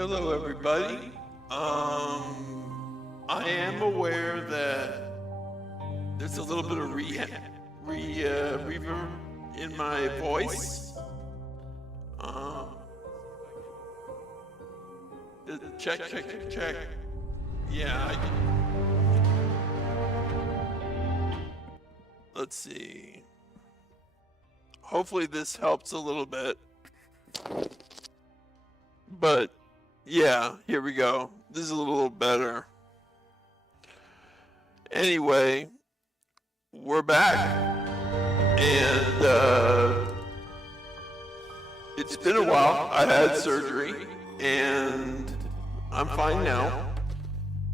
Hello, everybody. I am aware that there's a little bit of reverb in my voice. Check. Yeah. Let's see. Hopefully this helps a little bit. But yeah, here we go. This is a little better. Anyway, we're back. And it's been a while. I had surgery and I'm fine now.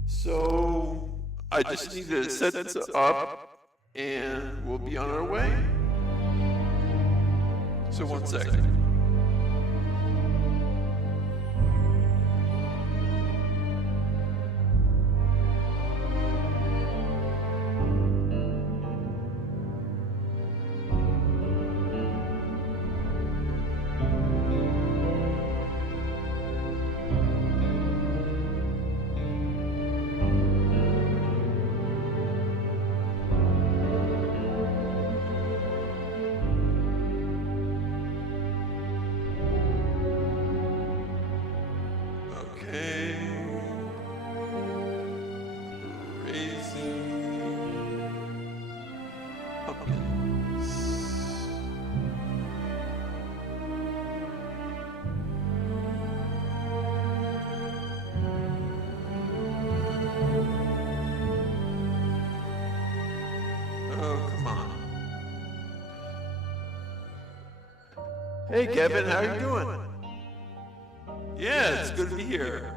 So I just need to set this up and we'll be on our way. So 1 second. Hey Kevin, how you doing? Yeah, it's good to be here.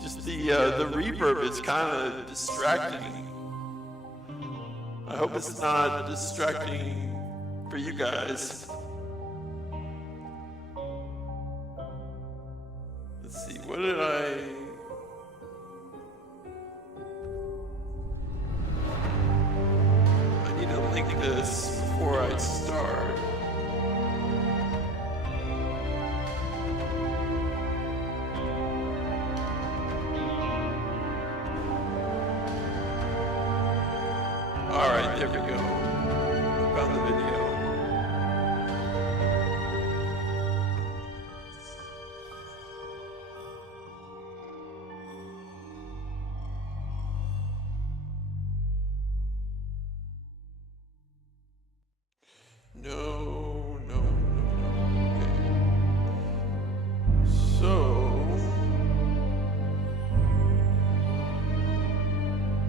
Just the reverb is kind of distracting. I hope it's not distracting for you guys. Let's see, what did I need to link this before I start. There we go. Found the video. No. Okay. So,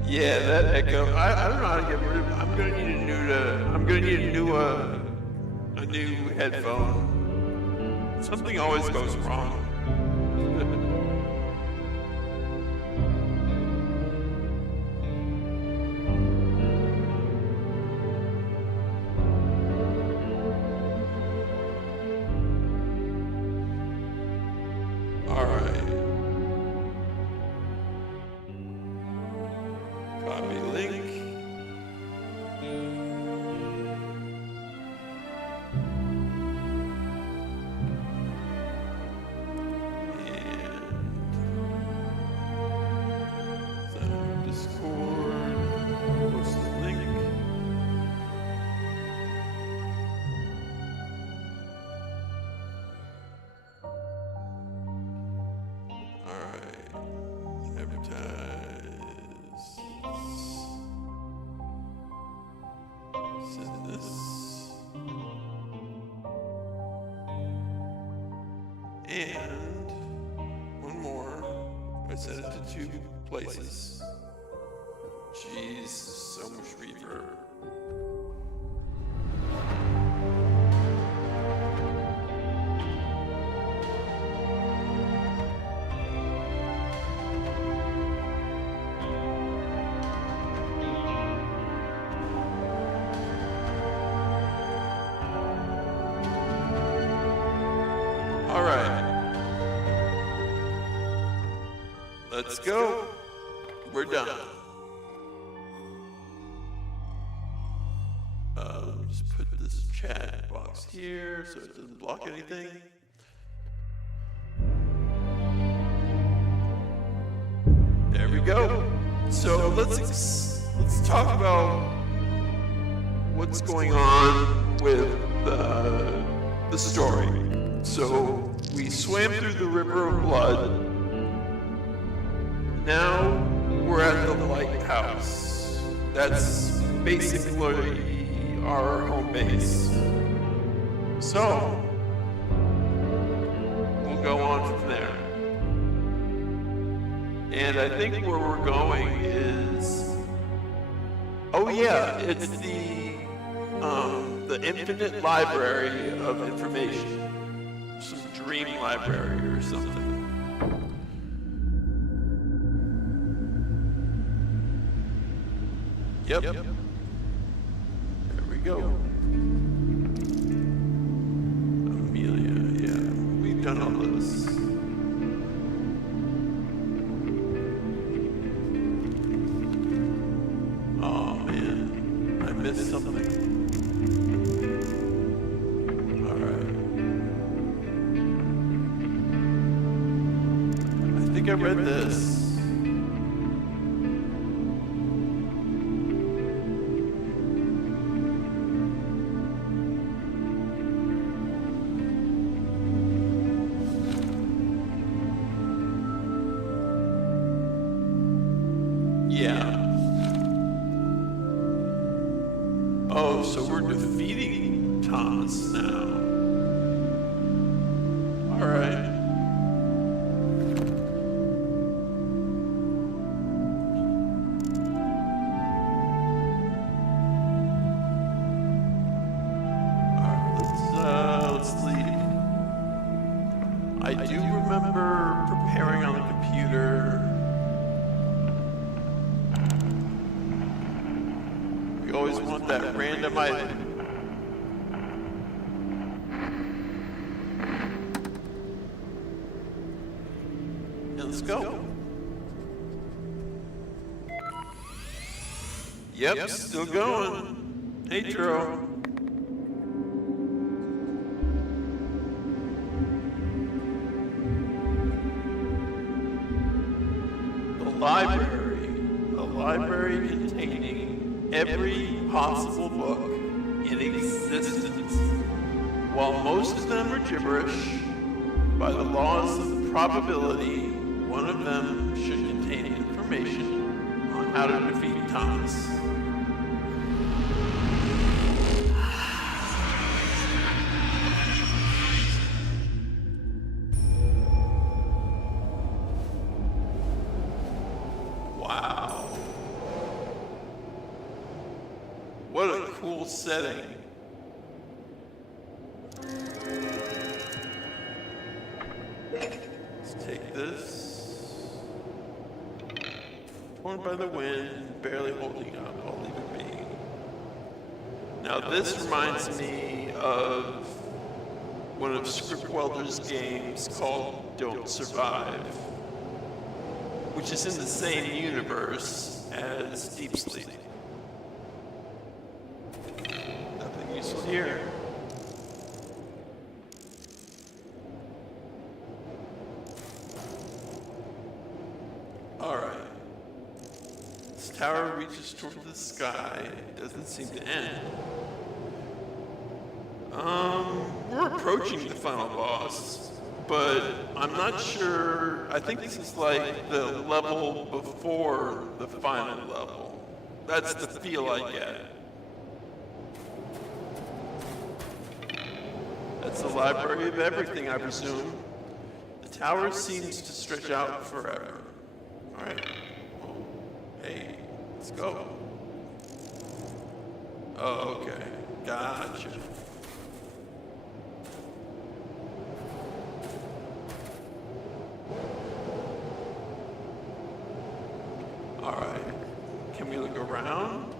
yeah, that echo. I don't know how to get rid of it. I'm gonna need a new headphone. Something always goes wrong. All right. Copy link. And one more. I set it to 2 places. Jeez, so much reverb. All right. Let's go. We're done. Just put this chat box here so it doesn't block anything. So let's talk about what's going on with the story. So we swam through the river of blood. Now we're at the lighthouse. That's basically our home base. So we'll go on from there. And I think where we're going is, oh yeah, it's the infinite library of information, some dream library or something. Yep. There we go. Amelia, yeah, we've done all this. Missed something. Alright. I think I read this. Yeah. Oh, so we're defeating Thomas now. All right. Let's leave. I do remember preparing on the computer. We always want that random item. And let's go. Yep, still going. Hey, Dro. A library containing every possible book in existence. While most of them are gibberish, by the laws of probability, one of them should contain information on how to defeat Thomas. Wow. What a cool setting. Let's take this. Torn by the wind, barely holding up, I'll leave it be. Now this reminds me of one of Scriptwelder's games called Don't Survive, which is in the same universe as Deep Sleep. Nothing useful here. Alright. This tower reaches toward the sky. It doesn't seem to end. We're approaching the final boss, but I'm not sure. I think this is like the level before the final level. That's the feel I get. That's the library of everything, I presume. The tower seems to stretch out forever. Alright. Hey, let's go. Oh, okay. Gotcha. Alright. Can we look around?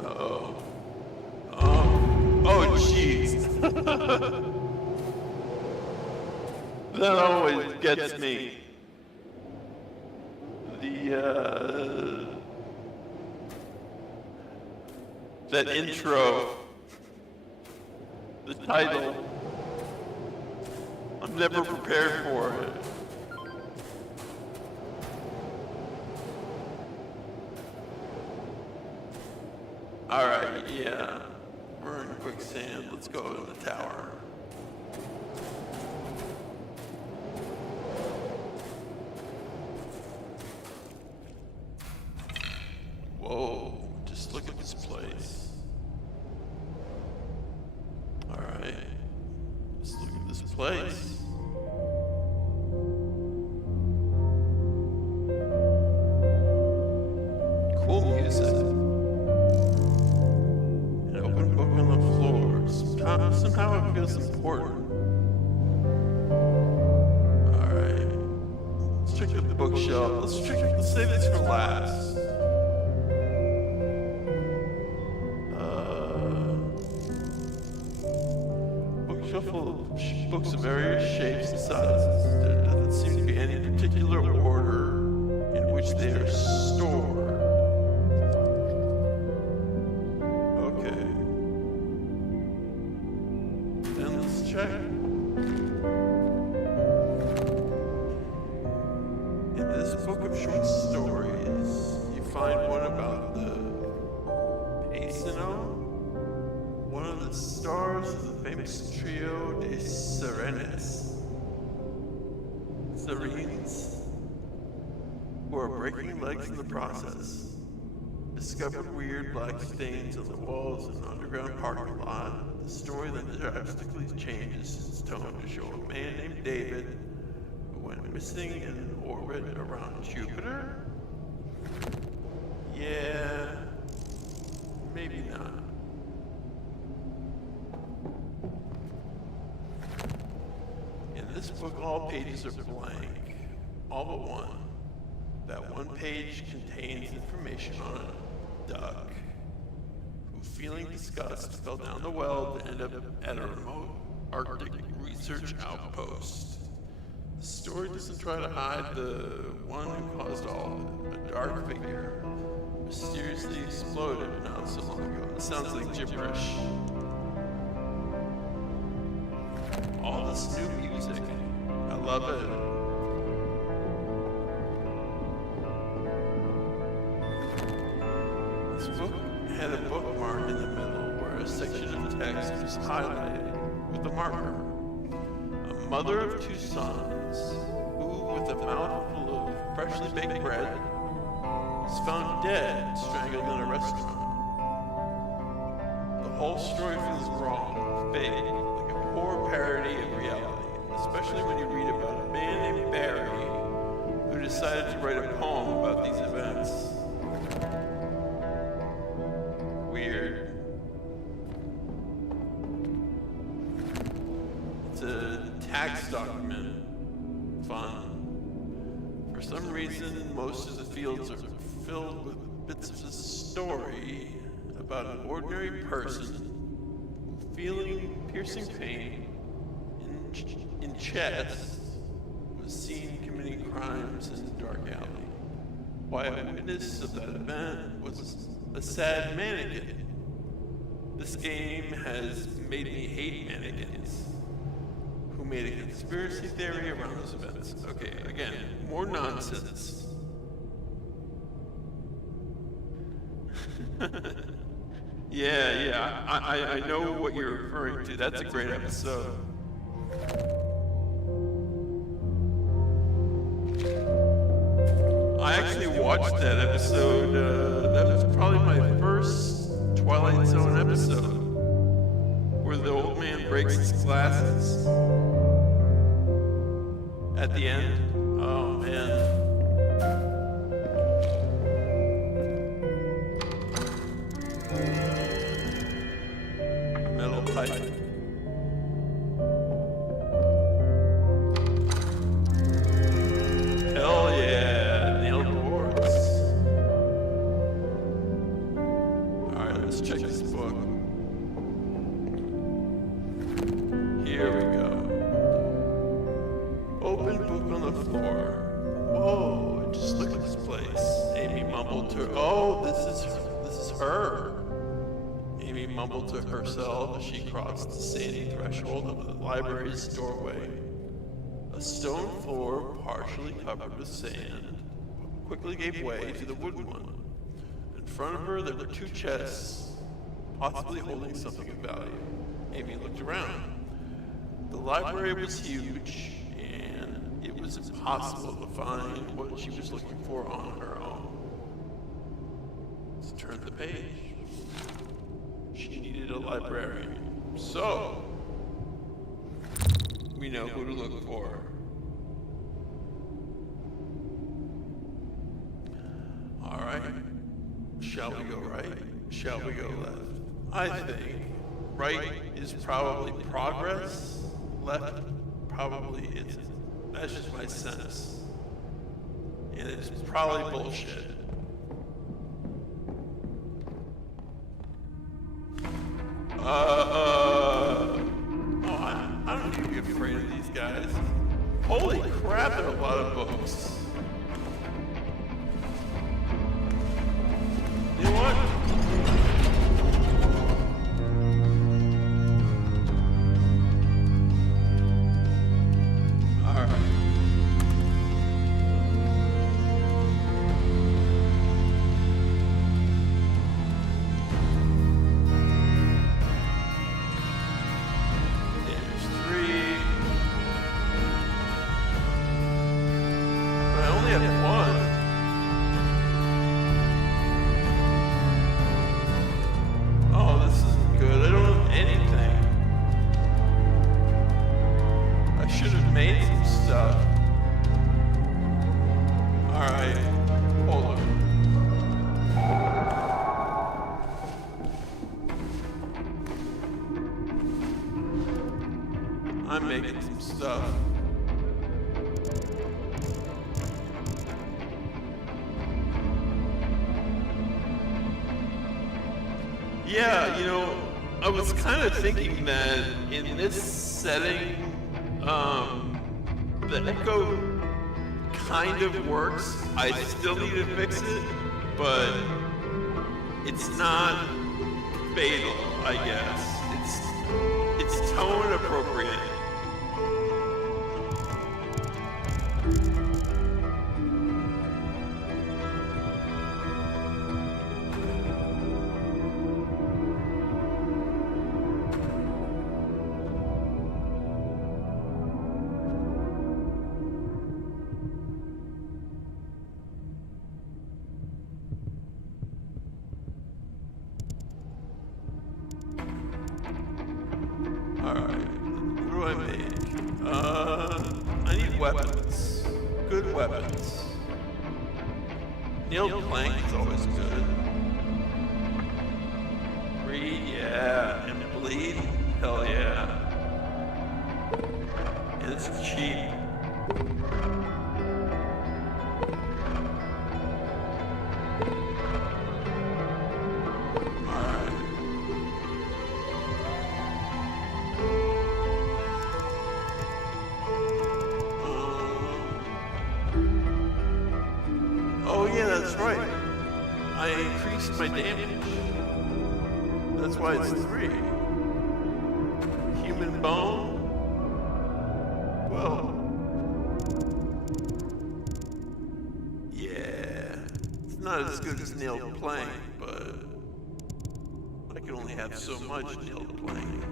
Uh-oh. Oh, jeez. That always gets me. That intro. The title. I'm never prepared for it. Alright, yeah. We're in quicksand. Let's go to the tower. Whoa, just look at this place. Alright. Just look at this place. Cool music. An open book on the floor. Somehow it feels important. Alright. Let's check out the bookshelf. Let's save this for last. Bookshelf full of books of various shapes and sizes. There doesn't seem to be any particular order in which they are stored. Okay. Then let's check. In this book of short stories, you find one about the Pacino, one of the stars of the famous trio de Serenes, who are breaking legs in the process. Discovered weird black stains on the walls in an underground parking lot. The story then drastically changes its tone to show a man named David who went missing in an orbit around Jupiter? Yeah, maybe not. In this book, all pages are blank, all but one. That one page contains information on a duck who, feeling disgust, fell down the well to end up at a remote Arctic research outpost. The story doesn't try to hide the one who caused all of it, a dark figure, mysteriously exploded not so long ago. It sounds like gibberish. All this new music, I love it. This book had a bookmark in the middle where a section of text was highlighted with a marker. A mother of two sons who, with a mouthful of freshly baked bread, was found dead, strangled in a restaurant. The whole story feels wrong, fake, like a poor parody of reality, especially when you read about a man named Barry who decided to write a poem about these events. Weird. It's a tax document. Fun. For some reason, most of the fields are filled with bits of a story about an ordinary person feeling piercing pain in chest was seen committing crimes in a dark alley. Why a witness of that event was a sad mannequin. This game has made me hate mannequins who made a conspiracy theory around those events. Okay, again, more nonsense. Yeah, I know what you're referring to. That's a great episode. I actually watched that episode. That was probably my first Twilight Zone episode, where the old man breaks his glasses at the end. Oh man. Metal pipe. Hell yeah, nailed boards. Alright, let's check this book. Here we go. Open book on the floor. Whoa, just look at this place. Amy mumbled to her. Oh, this is her. Amy mumbled to herself as she crossed the sandy threshold of the library's doorway. A stone floor, partially covered with sand, quickly gave way to the wooden one. In front of her, there were two chests possibly holding something of value. Amy looked around. The library was huge, and it was impossible to find what she was looking for on her own. Let's turn the page. She needed a librarian. So, we know who to look for. Alright. Shall we go right? Shall we go left? I think right is probably progress, left probably isn't. That's just my sense. And it's probably bullshit. I don't need to be afraid of these guys. Holy crap, there are a lot of books. You know what? I'm making some stuff. Yeah, you know, I was kind of thinking that in this setting, the echo kind of works. I still need to fix it, but it's not fatal, I guess. It's tone appropriate. Alright, what do I make? I need weapons. Good weapons. Nailed plank is always good. Read, yeah. And bleed? Hell yeah. And it's cheap. That's right. I increased my damage. That's why it's 3. Human bone? Well, yeah. It's not as good as nailed plank, but I can only have so much nailed plank.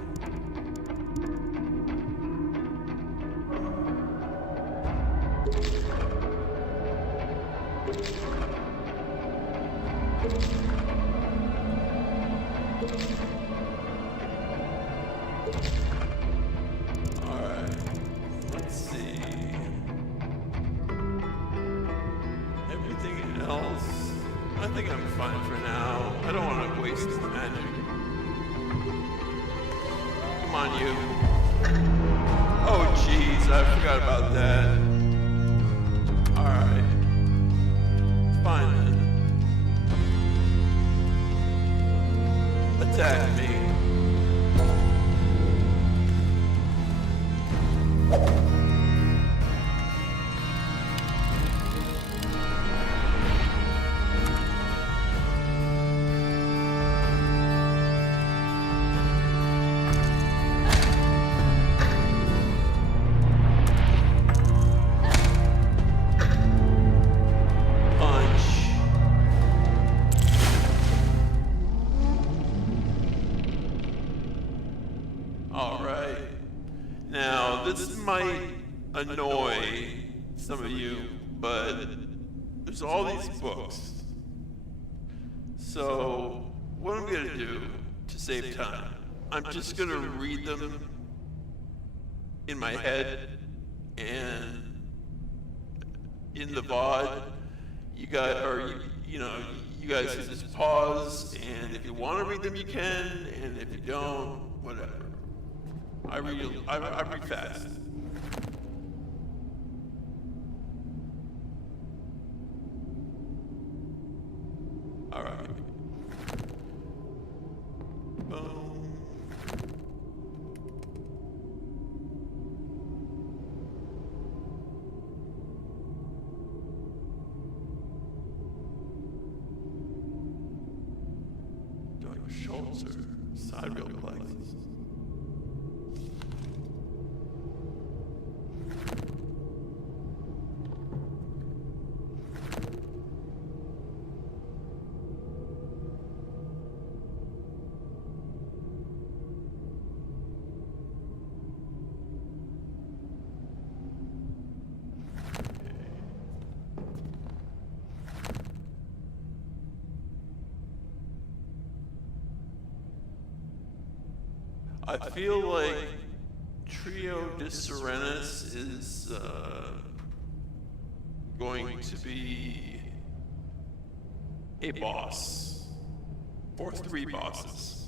Alright, let's see. Everything else, I think I'm fine for now. I don't want to waste magic. Come on, you. Oh, jeez, I forgot about that. Alright. Fine then. Attack me. Alright. Now, this might annoy some of you, but there's all these books. So, what I'm going to do to save time, I'm just going to read them in my head, and in the VOD, you guys can just pause, and if you want to read them, you can, and if you don't, whatever. I read fast. All right. Boom. Doing Schultz or side real plexus. I feel like Trio de Serenis is going to be a boss, or 3 bosses.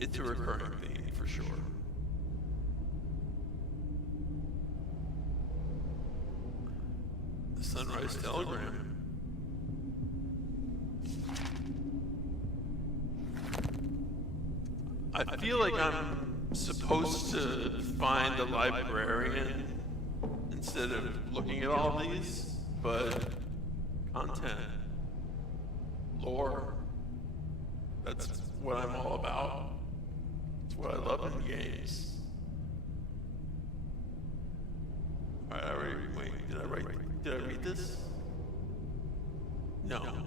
It's a recurring theme for sure. The Sunrise Telegram. I feel like I'm supposed to find the librarian instead of looking at all these, but content, lore, that's what I'm all about. It's what I love in games. Alright, did I read this? No.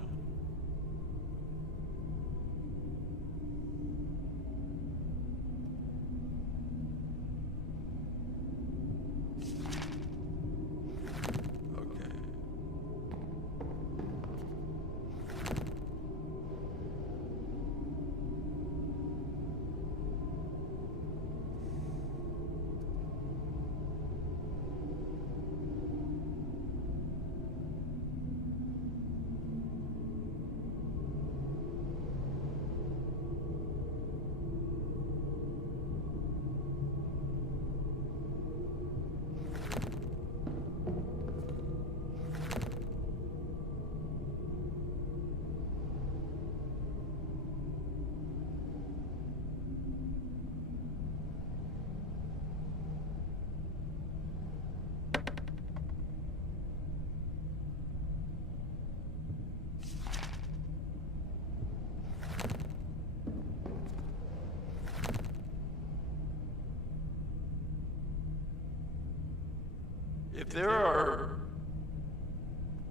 If there are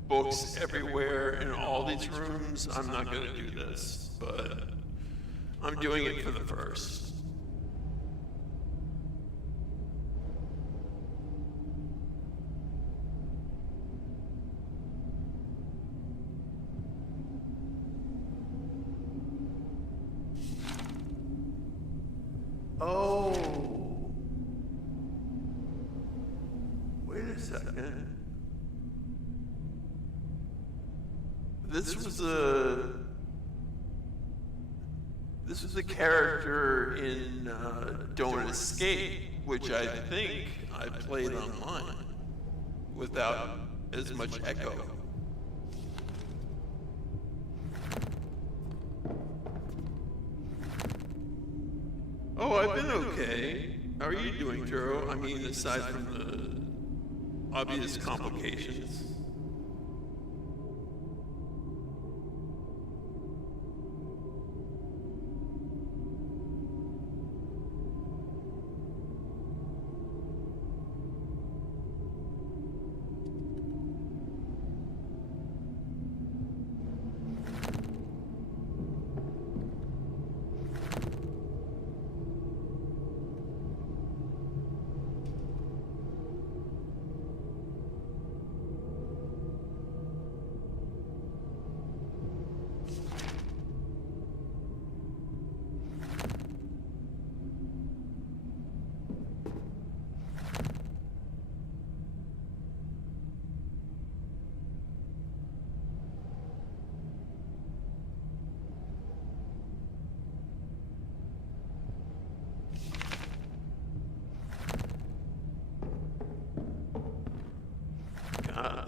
books everywhere in all these rooms, I'm not going to do this, but I'm doing it for the first. Oh. Wait a second. This was a character in Don't Escape, which I think I played online without as much echo. Oh, I've been okay. How are you doing, Jero? I mean, aside from the obvious complications.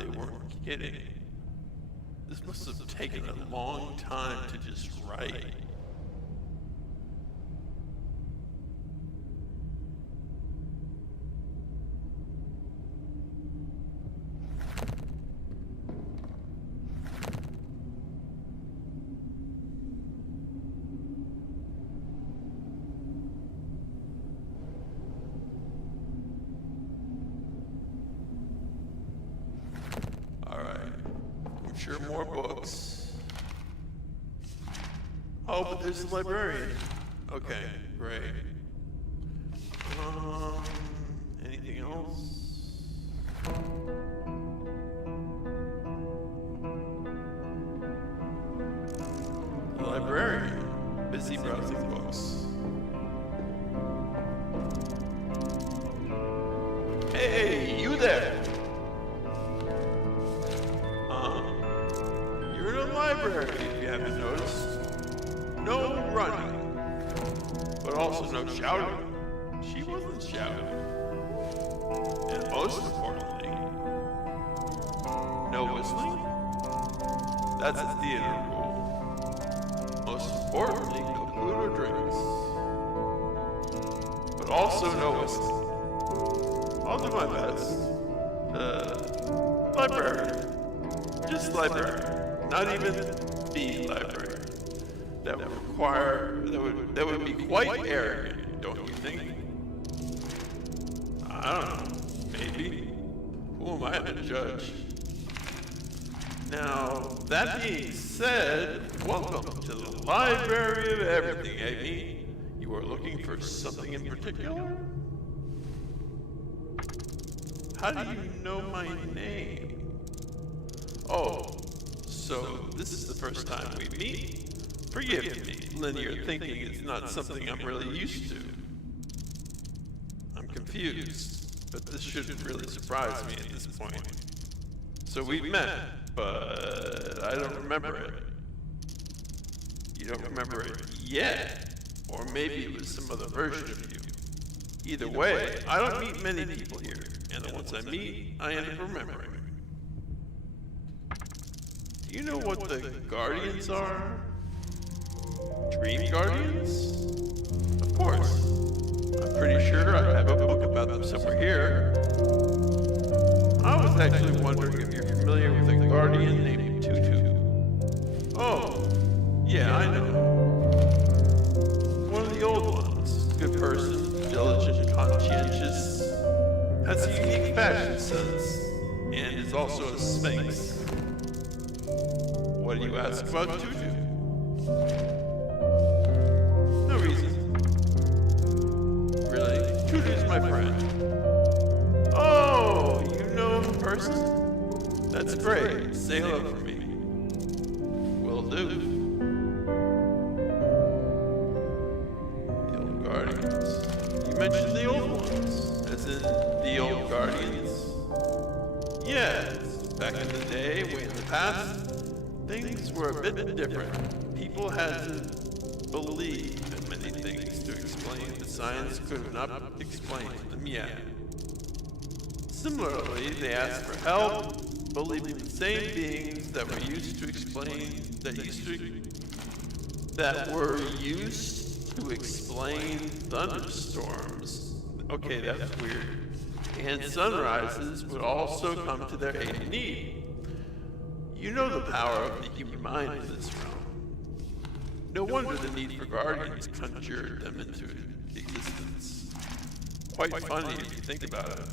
they weren't kidding. This must have taken a long time to just write. Sure, more books. Oh, but there's the librarian. Okay, great. Anything else? The librarian, busy browsing books. Hey, you there! If you haven't noticed. No running, but also no shouting. She wasn't shouting. And most importantly, no whistling. That's a theater rule. Most importantly, no food or drinks. But also no whistling. I'll do my best. Librarian. Just librarian. Not even the library. That would require, that would be quite arrogant, don't you think? I don't know, maybe. Who am I to judge? Now, that being said, welcome to the Library of Everything, Amy. You are looking for something in particular? How do you know my name? Oh. So, this is the first time we meet? Forgive me, linear thinking is not something I'm really used to. I'm confused, but this shouldn't really surprise me at this point. So we've met, but I don't remember it. You don't remember it yet, or maybe it was some other version of you. Either way, I don't meet many people here, and the ones I meet, I end up remembering. Do you know what the Guardians are? Dream Guardians? Of course. I'm pretty sure I have a book about them somewhere here. I was actually wondering if you're familiar with a Guardian named Tutu. Oh, yeah, I know. One of the old ones. Good person, diligent, conscientious, has a unique fashion sense, and is also a Sphinx. What do you ask about Tutu? No reason. Really, Tutu's my friend. Oh, you know him in person? That's great. Say hello for me. Will do. The old Guardians. You mentioned the old ones, as in the old Guardians. Yes, back in the day, way in the past, things were a bit different. People had to believe in many things to explain that science could not explain them yet. Similarly, they asked for help, believing the same beings that were used to explain thunderstorms. Okay, that's weird. And sunrises would also come to their aid and need. You know the power of the human mind in this realm. No wonder the need for guardians conjured them into existence. Quite funny if you think about it.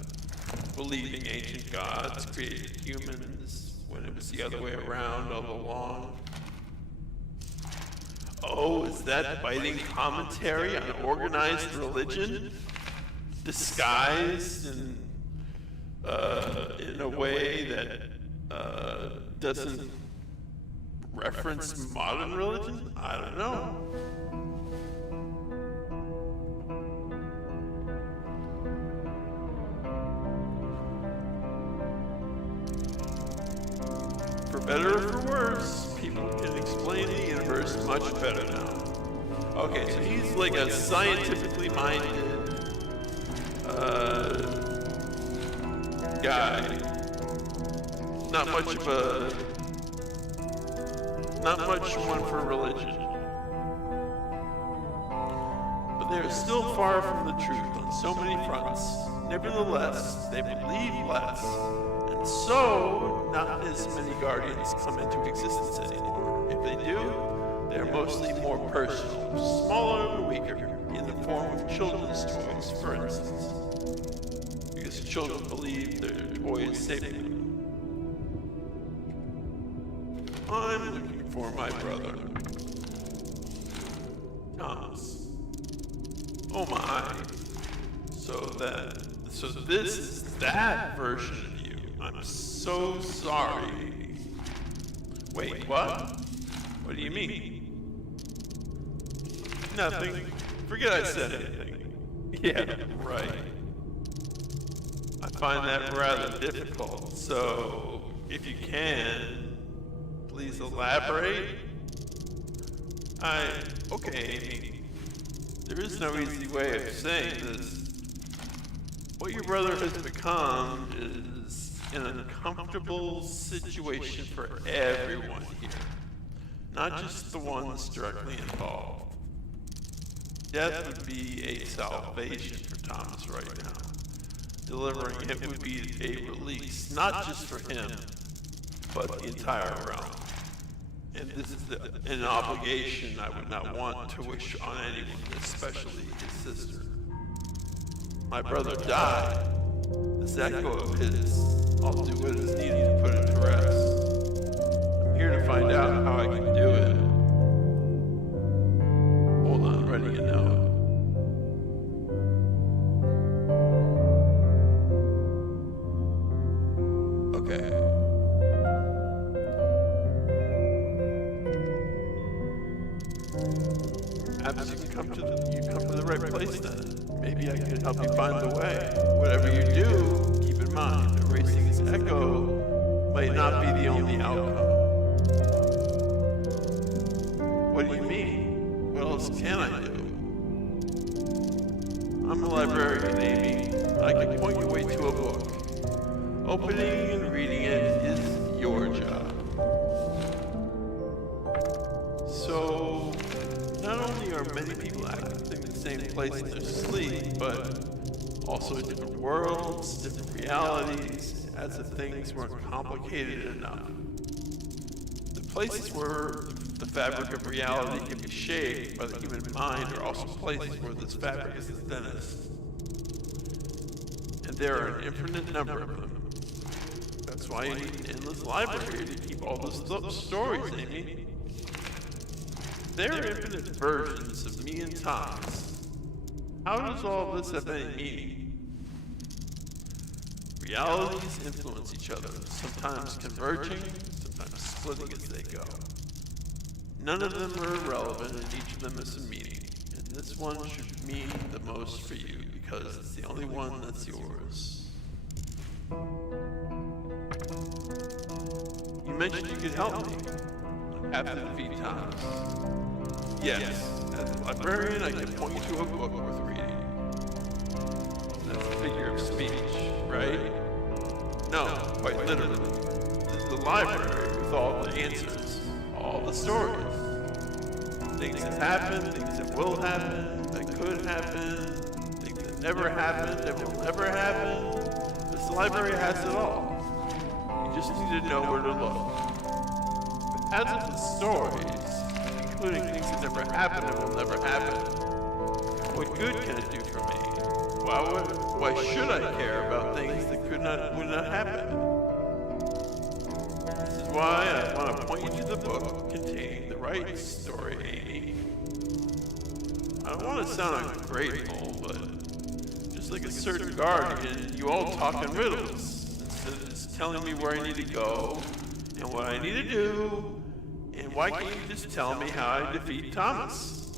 Believing ancient gods created humans when it was the other way around all along. Oh, is that biting commentary on organized religion? Disguised in a way that doesn't reference modern religion? I don't know. For better or for worse, people can explain the universe much better now. Okay, so he's like a scientifically minded guy. not much one for religion. But they are still far from the truth on so many fronts. Nevertheless, they believe less, and so not as many guardians come into existence anymore. If they do, they are mostly more personal, smaller and weaker, in the form of children's toys, for instance. Because children believe their toy is saving them. I'm looking for my brother, Thomas. Oh my. So this is that version of you. I'm so sorry. Wait, what? What do you mean? Nothing. Forget I said anything. Yeah, right. I find that rather difficult, so if you can, please elaborate. Okay, Amy. There is no easy way of saying this. What your brother has become is an uncomfortable situation for everyone here, not just the ones directly involved. Death would be a salvation for Thomas right now. Delivering it would be a release, not just for him, but the entire realm. And this is an obligation I would not want to wish on anyone, especially his sister. My brother died. This echo of his, I'll do what is needed to put it to rest. I'm here to find out how I can do it. Hold on, writing a note. Okay. Perhaps you come to the right place then. Maybe I can help you find the way. Whatever you do, keep in mind, erasing this echo might not be the only outcome. What do you mean? What else can I do? I'm a librarian, Amy. I can point your way to a book. Opening and reading it is your job. So, not only are many people accessing the same place in their sleep, but also in different worlds, different realities, as if things weren't complicated enough. The places where the fabric of reality can be shaped by the human mind are also places where this fabric is the thinnest. And there are an infinite number of them. That's why you need an endless library to keep all the stories, Amy. There are infinite versions of me and Thomas. How does all this have any meaning? Realities influence each other, sometimes converging, sometimes splitting as they go. None of them are irrelevant, and each of them has a meaning. And this one should mean the most for you, because it's the only one that's yours. You mentioned you could help me. I'm happy to defeat Thomas. Yes, as a librarian, I can point you to a book worth reading. That's a figure of speech, right? No, quite literally. This is the library with all the answers, all the stories. Things that happened, things that will happen, that could happen, things that never happened, that will never happen. This library has it all. You just need to know where to look. But as of the stories, including things that never happened and will never happen, what good can it do for me? Why should I care about things that would not happen? This is why I want to point you to the book containing the right story, Amy. I don't want to sound ungrateful, but just like a certain guardian, you all talk in riddles instead of just telling me where I need to go and what I need to do. And why can't you just tell me how I defeat Thomas?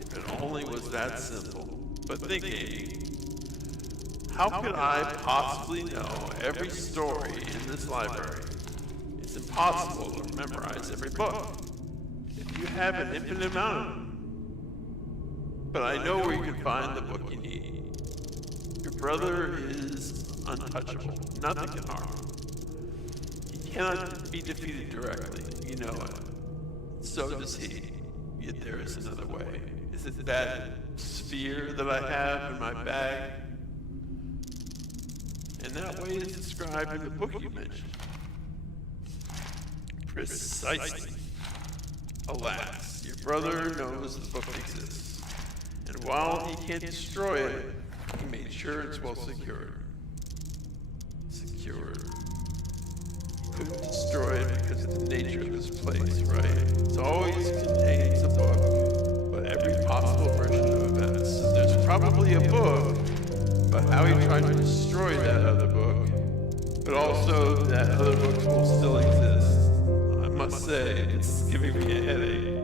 If it only was that simple. But think, Amy, how could I possibly know every story in this library? It's impossible to memorize every book if you have an infinite amount of them. But I know where you can find the book you need. Your brother is untouchable. Nothing can harm him. cannot be defeated directly. You know it. So does he. Yet there is another way. Is it that sphere that I have in my bag? And that way is described in the book you mentioned. Precisely. Alas, your brother knows the book exists. And while he can't destroy it, he made sure it's well secured. Secured. He couldn't destroy it because of the nature of this place, right? It always contains a book, but every possible version of events. So there's probably a book about how he tried to destroy that other book, but also that other book will still exist. I must say, it's giving me a headache.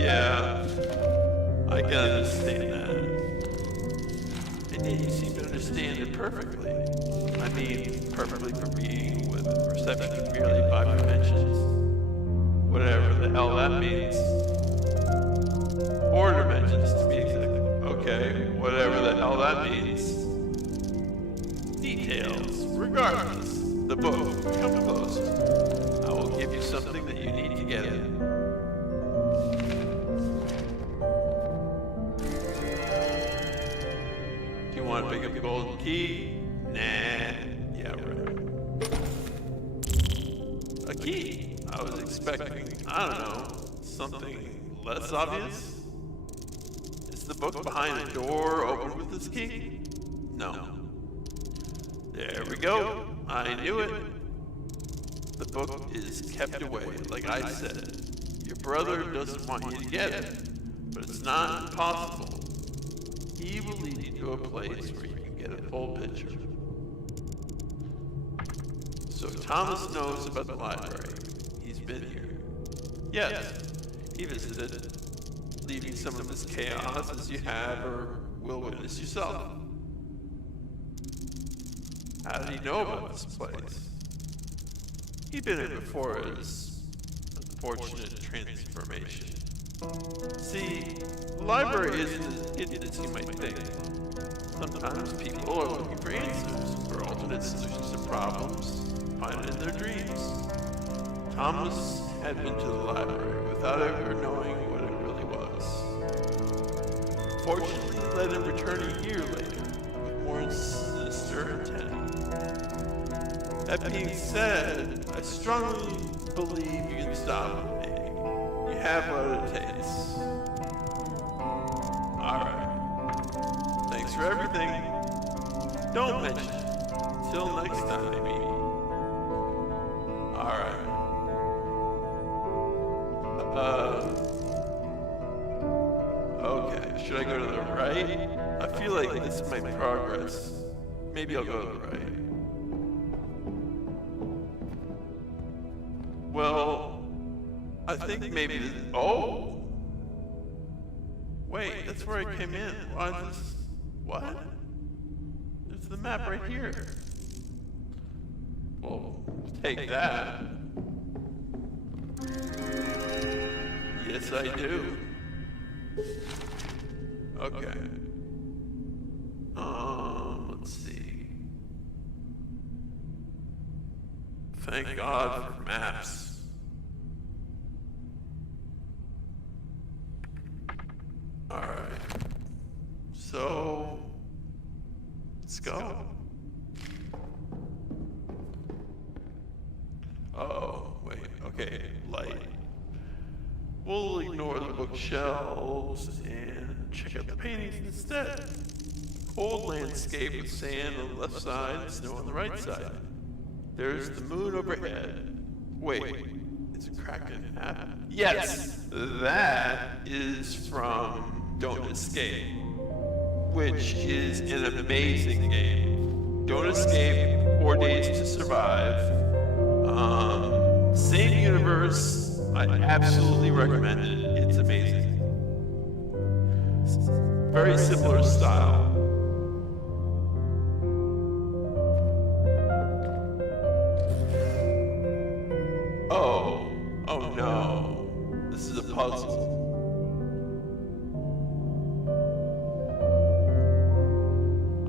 Yeah, I can understand that. And yet you seem to understand it perfectly. I mean, perfectly for being with a perception of merely 5 dimensions. Whatever the hell that means. 4 dimensions to be exact. Okay, whatever the hell that means. Details. Regardless, the book. Come closer. I will give you something that you need to get it. Do you want to pick up the golden key? Nah. Yeah, right. A key? I was expecting, I don't know, something less obvious? Is the book behind the door open with this key? No. There we go. I knew it. The book is kept away, like I said. Your brother doesn't want you to get it, but it's not impossible. He will lead you to a place where you can get a full picture. So Thomas knows about the library. He's been here. Yes, he visited, leaving some of this chaos as you have or will witness yourself. How did he know about this place? He'd been here before his unfortunate transformation. See, the library isn't as hidden as you might think. Sometimes people are looking for answers, for alternate solutions to problems, find it in their dreams. Thomas had been to the library without ever knowing what it really was. Fortunately, it let him return a year later with more sinister intent. That being said, I strongly believe you can stop me. You have what it takes. Alright. Thanks for everything. Don't mention it. Till next time, maybe. Alright. Okay. Should I go to the right? I feel like this is my progress. Maybe I'll go to the right. Well, I think maybe oh! Wait, that's where I came in. Why is this? What? There's the map right here. Well, take that. Yes, I do. Okay. Let's see. Thank God for maps. Alright. So, let's go. Oh, wait, okay, light. We'll ignore the bookshelves and check out the paintings instead. Cold landscape with sand on the left side and snow on the right side. There's the moon overhead. Wait, it's a crack in half. Yes, that is from Don't Escape, which is an amazing game. Don't Escape, 4 Days to Survive. Same universe, I absolutely recommend it. It's amazing. Very similar style. Oh no, this is a puzzle.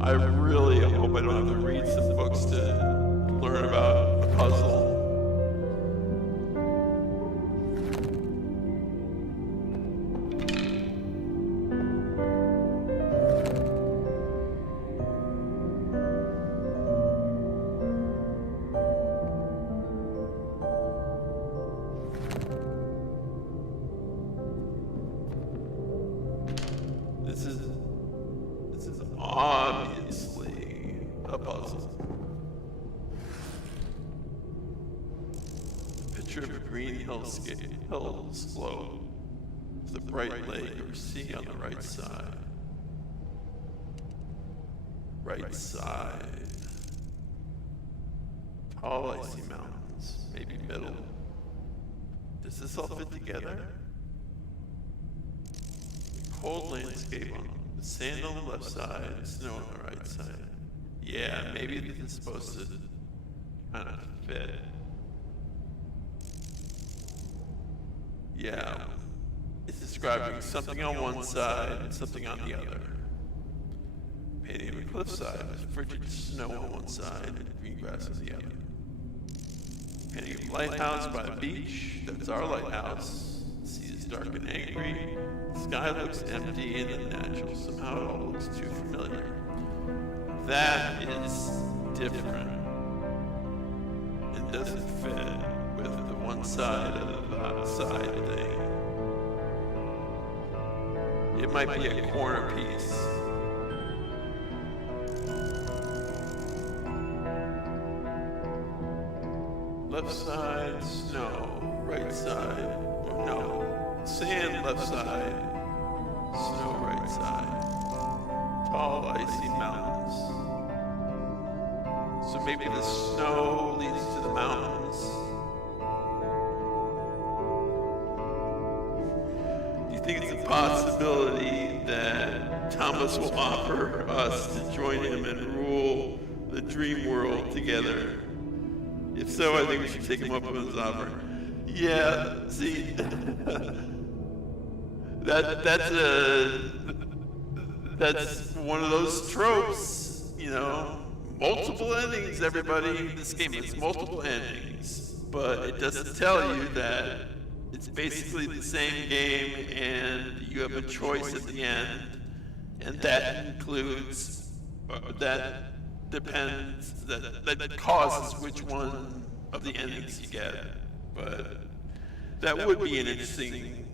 I really hope I don't have to read some books to learn about a puzzle. green hills glow with a bright lake or sea on the right side. Right side. Tall icy mountains, maybe middle. Does this all fit together? Cold landscape on the sand on the left side, snow on the right side. Yeah, maybe this is supposed to kind of fit. Yeah, it's describing something on one side and something on the other. Painting of a cliffside with frigid snow on one side and green grass on the other. Painting of a lighthouse by the beach, that's our lighthouse. The sea is dark and angry. The sky looks empty and unnatural. Somehow it all looks too familiar. That is different. It doesn't fit with the one side of the outside thing. It might be a corner piece. Left side, snow. Right side, oh no. Sand, left side. Snow, right side. Tall, icy mountains. So maybe the snow leads to the mountains. Do you think it's a possibility that Thomas will offer us to join him and rule the dream world together? If so, I think we should take him up on his offer. Yeah, see, that's one of those tropes, you know, multiple endings, everybody. This game has multiple endings, but it doesn't tell you that it's basically the same game and you have a choice at the end, and that includes, that depends, that causes which one of the endings you get. But that would be an interesting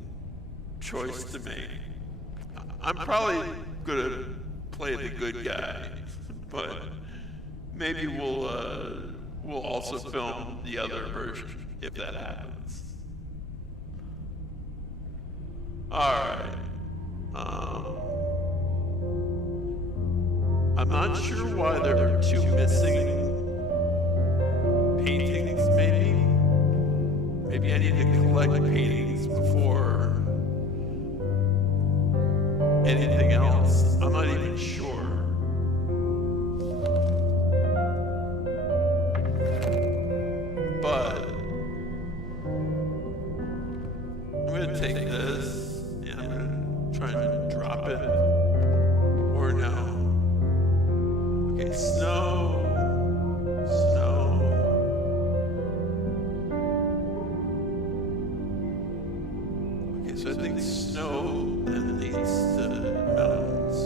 choice to make. I'm probably gonna play the good guy, but maybe we'll also film the other version if that happens. Alright. I'm not sure why there are two missing paintings, maybe. Maybe I need to collect paintings before anything else. I'm not even sure. But I'm gonna take this and I'm gonna try and drop it. Or no. Okay, snow. Okay, so I think snow then leads to mountains.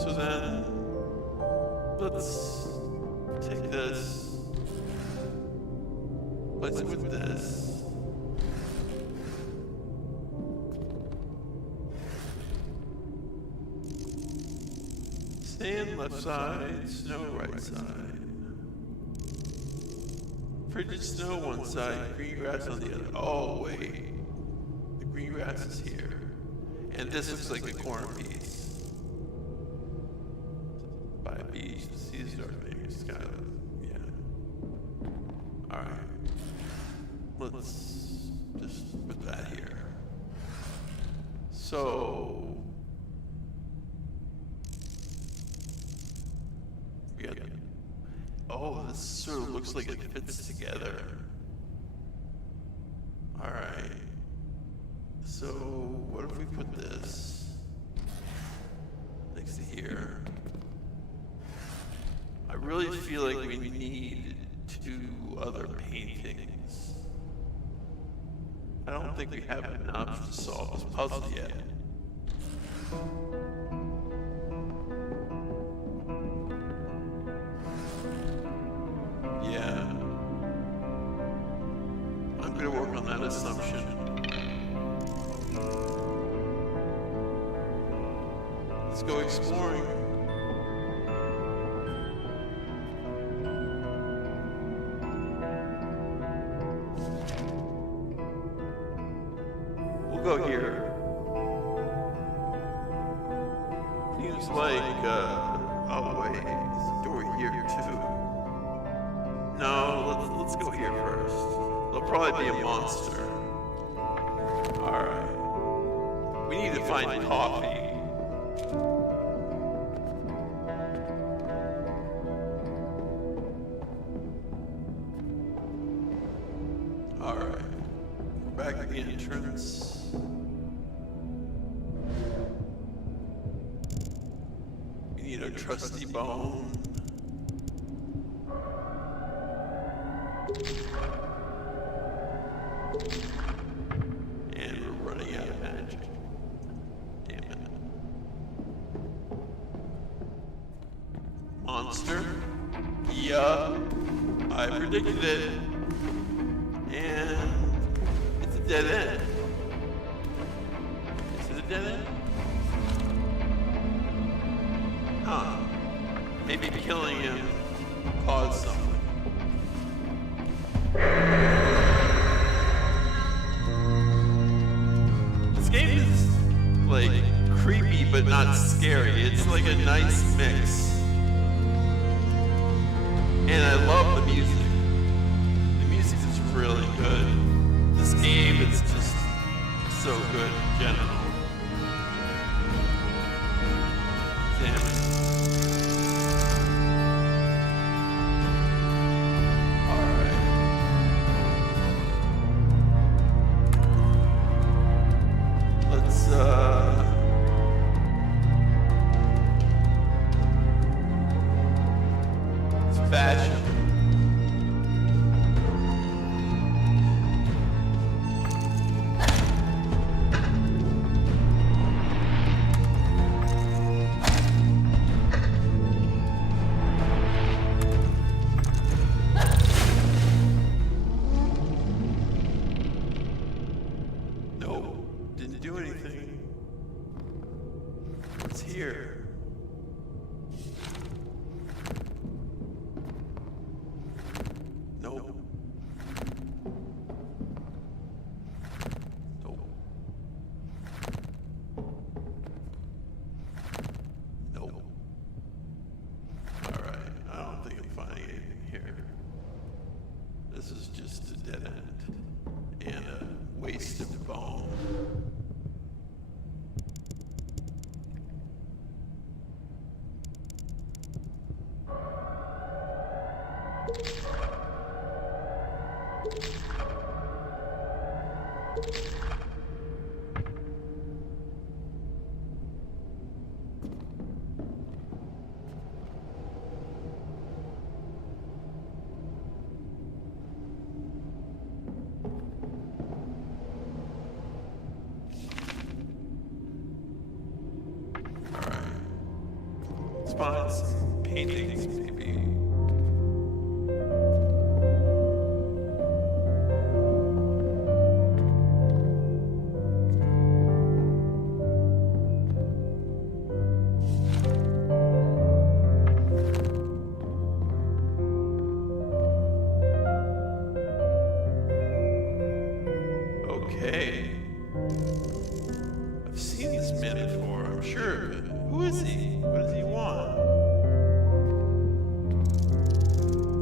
So then, let's take this, place it with this. Sand left side, snow right side. Frigid snow one side, green grass on the other. Oh wait, the green grass is here. And this looks like a corner piece. By a beach, the sea is dark, maybe sky. Yeah. Alright. Let's just put that here. So oh, this sort of looks like it fits together. Alright. So, what if we put this next to here? I really feel like we need two other paintings. I don't think we have enough to solve this puzzle yet. Yeah. I'm gonna work on that assumption. Let's go exploring. go here. Seems like, oh wait, there's a door here too. No, let's go here first. There'll probably be a monster. Alright. We need to find coffee. Alright. Back at the entrance. We need a trusty bone. And we're running out of magic. Damn it. Monster? Yeah, I predicted it. And it's a dead end. Is it a dead end? Huh. Maybe killing him caused something. This game is like creepy but not scary. It's like a nice mix. And I love the music. The music is really good. This game is just so good in general. Damn it. Fashion. No, didn't do anything. It's here. Nope. Nope. Nope. Alright, I don't think I'm finding anything here. This is just a dead end. And a waste of bone. Alright. Let's find some paintings, maybe. Okay. I've seen this man before, I'm sure. Who is he? What does he want?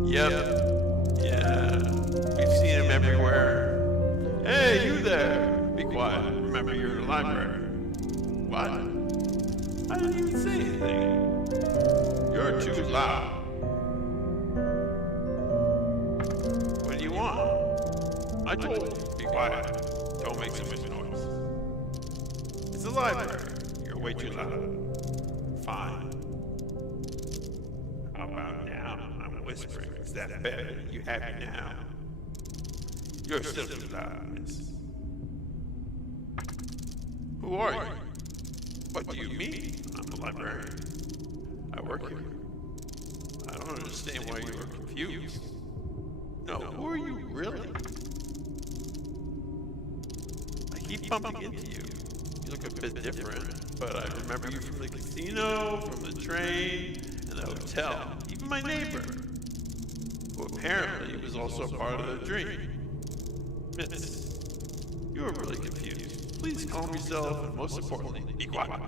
Yep. Yeah. We've seen him everywhere. Hey, you there! Be quiet. Remember, you're in the library. What? I didn't even say anything. You're too loud. What do you want? I told you, be quiet. Don't make so much noise. It's a library. You're way too loud. Fine. How about now? I'm whispering. Is that better? You happy now? You're still too loud, miss. Who are you? What do you mean? I'm a librarian. I work here. I don't understand why you are confused. No, who are you really? I keep bumping into you. You look a bit different, but I remember you from the casino, from the train, and the hotel, even my neighbor, who apparently was also part of the dream. Miss, you are really confused. Please calm yourself, and most importantly, be quiet.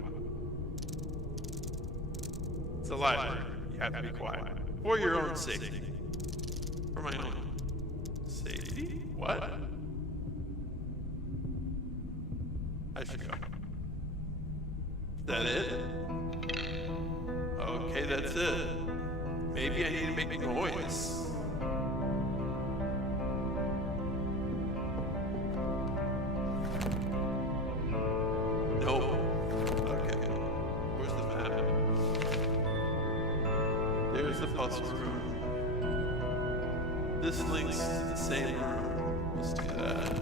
It's a library. You have to be quiet. For your own safety. For my own safety? What? I should go. Is that it? Okay, that's it. Maybe I need to make noise. No. Okay. Where's the map? There's the puzzle room. This links to the same room. Let's do that.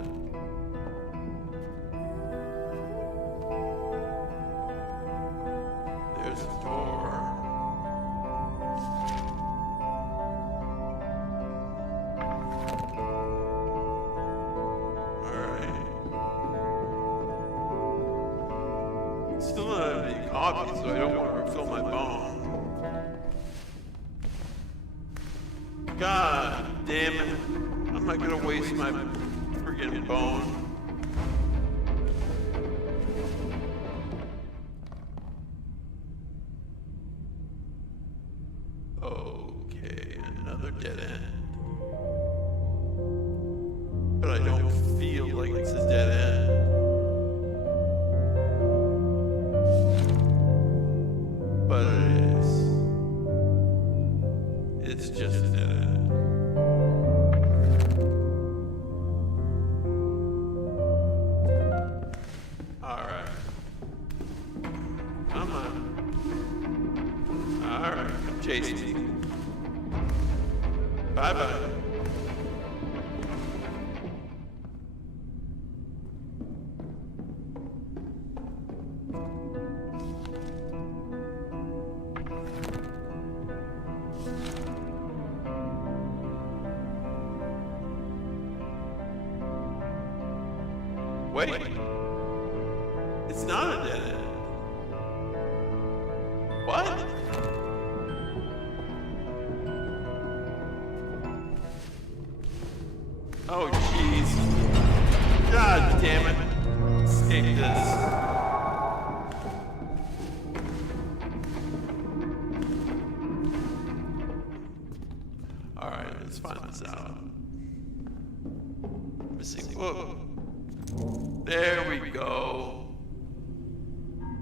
There's a door. Alright. Still don't have any coffee, so I don't want to refill my bone. God damn it. I'm not gonna waste my friggin' bone. Okay, another dead end. But I don't feel like it's a dead end. But it is. It's just a dead end. Alright. Come on. Alright, come chase me. Bye-bye. Wait. It's not a dead end. What? Oh, jeez. God damn it. Escape this. Alright, let's find this out. Missing book. There we go.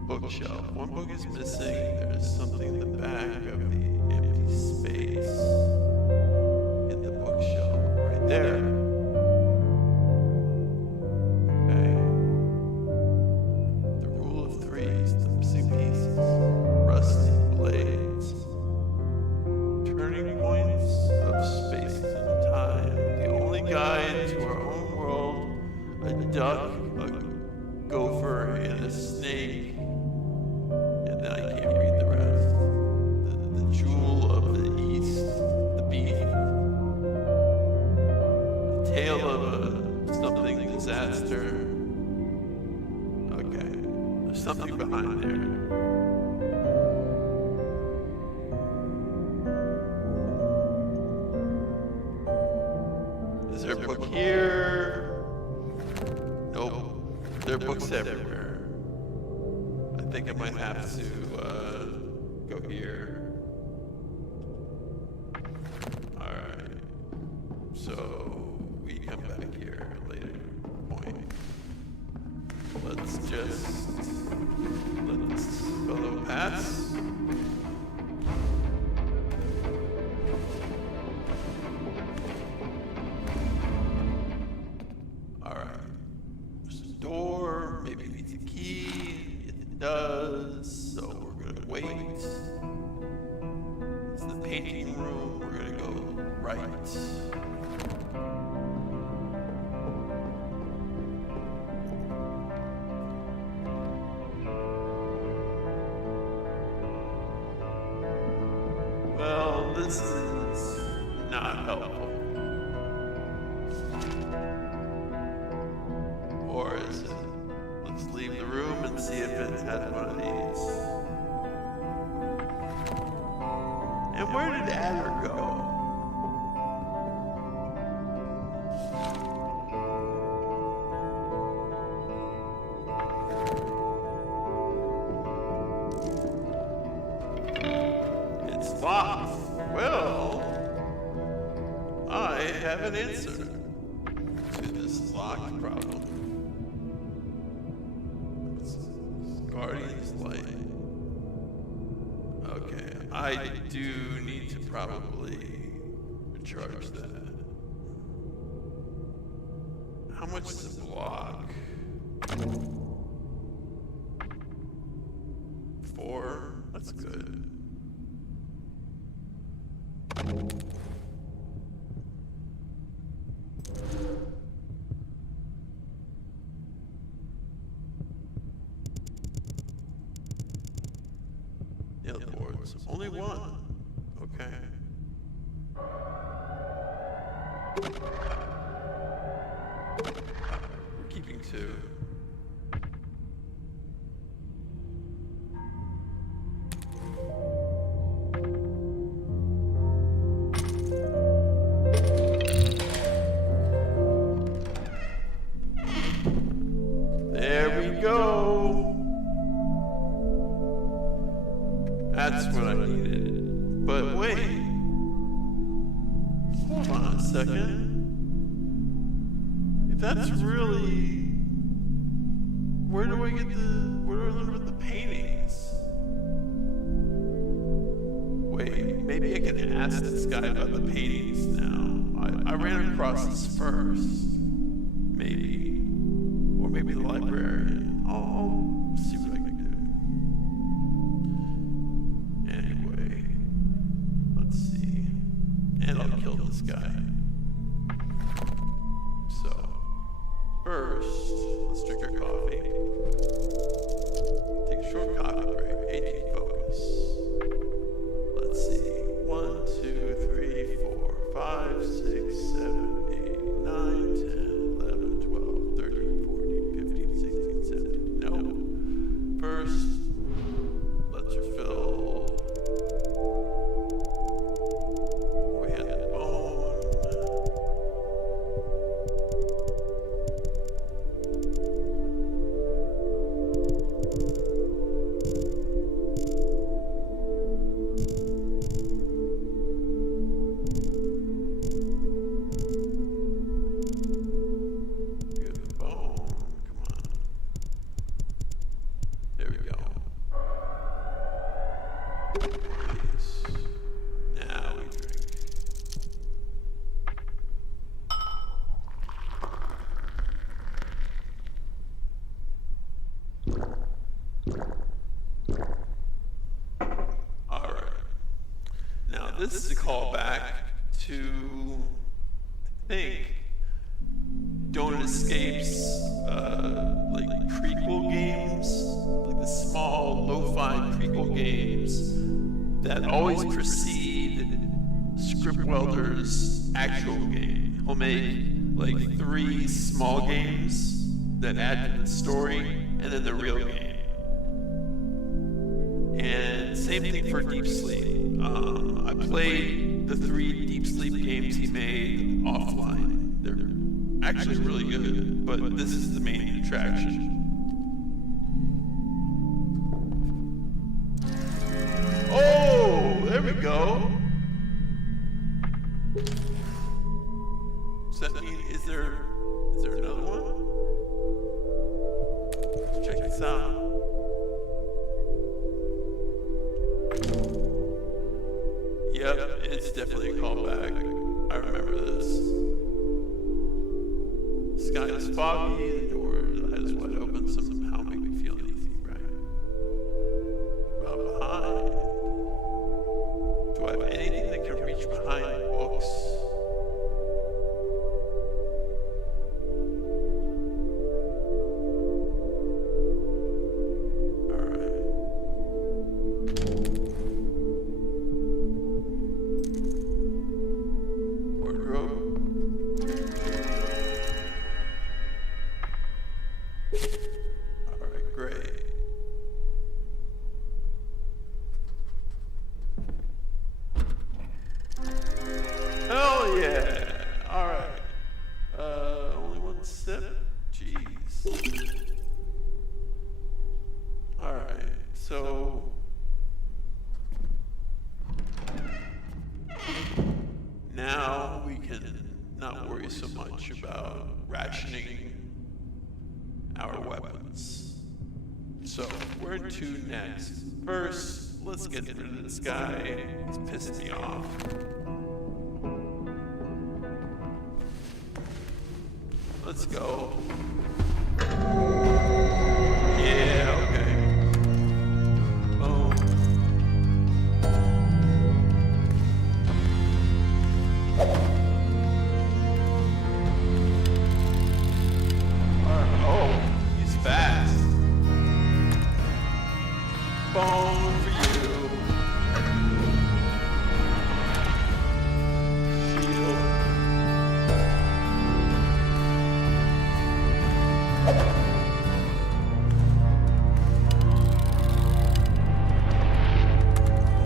Bookshelf. One book is missing. There's something in the back of the empty space in the bookshelf. Right there. Okay. The rule of threes. The missing pieces. Rusty blades. Turning points of space and time. The only guide to our own world. A duck, a gopher, and a snake. And then I can't read the rest. The jewel of the east, the beef. The tale of a something disaster. Okay, there's something behind there. Is there a book here? Nope. There are books everywhere. I think I might have to go here. Alright. So we come back here at a later point. Let's just let this fellow pass. Door, maybe it needs a key. It does, so we're gonna wait. It's the painting room, we're gonna go right. Well, this is not helpful. Or is it? Let's leave the room and see if it had one of these. And where did Adder go? have an answer to this locked problem. It's Guardian's Light. Okay, I do need to probably recharge that. How much is the block? 4? That's good. Nail boards. Only one. Okay. We're keeping 2. There we go. That's what I needed. But wait. Hold on a second. If that's really... Where do I learn about the paintings? Wait, maybe I can ask this guy about the paintings now. I ran across this first. Maybe. Or maybe the librarian. I'll see what I can do. Anyway, let's see. And I'll kill this guy. So, first, let's drink our coffee. Take a short coffee break. 18 focus. Let's see. 1, 2, 3, 4, 5, 6, 7, 8, 9, 10, 11, 12, 13, 14, 15, 16, 17. No. First, let's refill. We had the bone. Good bone. Come on. There we go. Please. Now we drink. All right. Now this is a callback to, I think, Don't Escape's like prequel games, like the small lo-fi prequel games that always precede Script Welder's actual game. He'll make like 3 small games that add to the story, and then the real game. And same thing for Deep Sleep. I played the 3 Deep Sleep games he made offline. They're actually really good, but this is the main attraction. Oh, there we go. Does that mean, is there another one? Let's check this out. Yep, it's definitely a callback. I remember this. The sky is foggy, the door is wide open, somehow make me feel uneasy, right? Well, behind. Do I have anything that can reach behind books? much about rationing our weapons. So, where to next? First, let's get rid of this guy. He's pissed me off. Let's go. Yeah, okay. Boom. Oh, he's fast. Bone for you. Shield.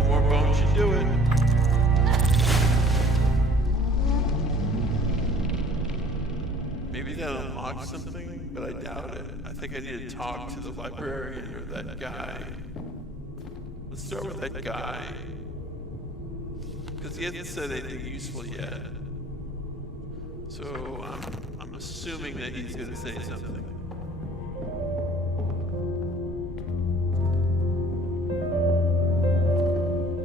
More bones should do it. Maybe that unlocks something, but I doubt it. I think I need to talk to the librarian or that guy. Let's start with that guy. Because he hasn't said anything useful yet. So I'm assuming that he's going to say something.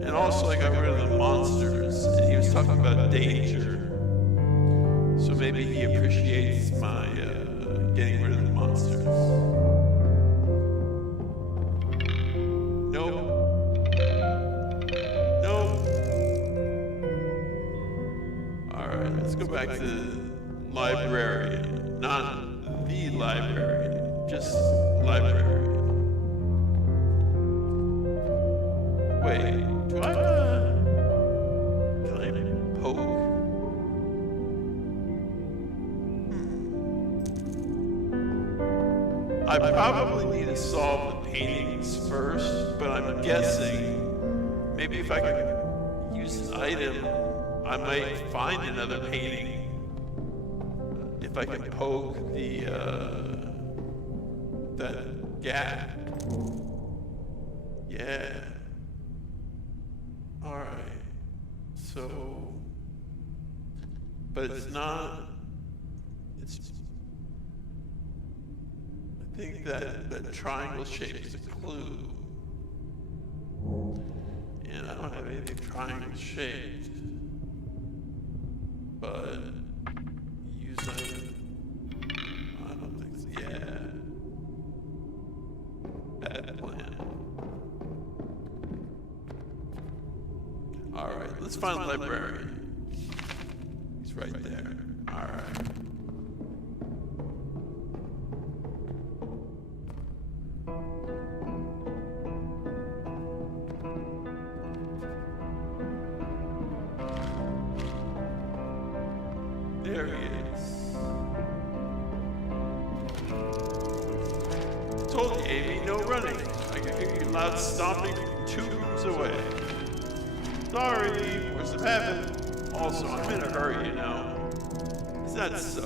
And also I got rid of the monsters, and he was talking about danger. So maybe he appreciates my getting rid of the monsters. Nope. Nope. Alright, let's go back to the librarian. Not the librarian, just librarian. Wait, do I can I poke? I probably need to solve the paintings first, but I'm guessing maybe if I could use an item, I might find another painting. If I can poke the that gap. Yeah. All right. So, but it's not. It's. I think that triangle shape is a clue, and I don't have anything triangle shaped. But use item. I don't think so. Yeah. Bad plan. All right, let's find the librarian. He's right there. All right. There he is. Told you, Amy, no running. I can hear you loud stomping from 2 rooms away. Sorry, force of habit. Also, I'm in a hurry, you know. Is that so?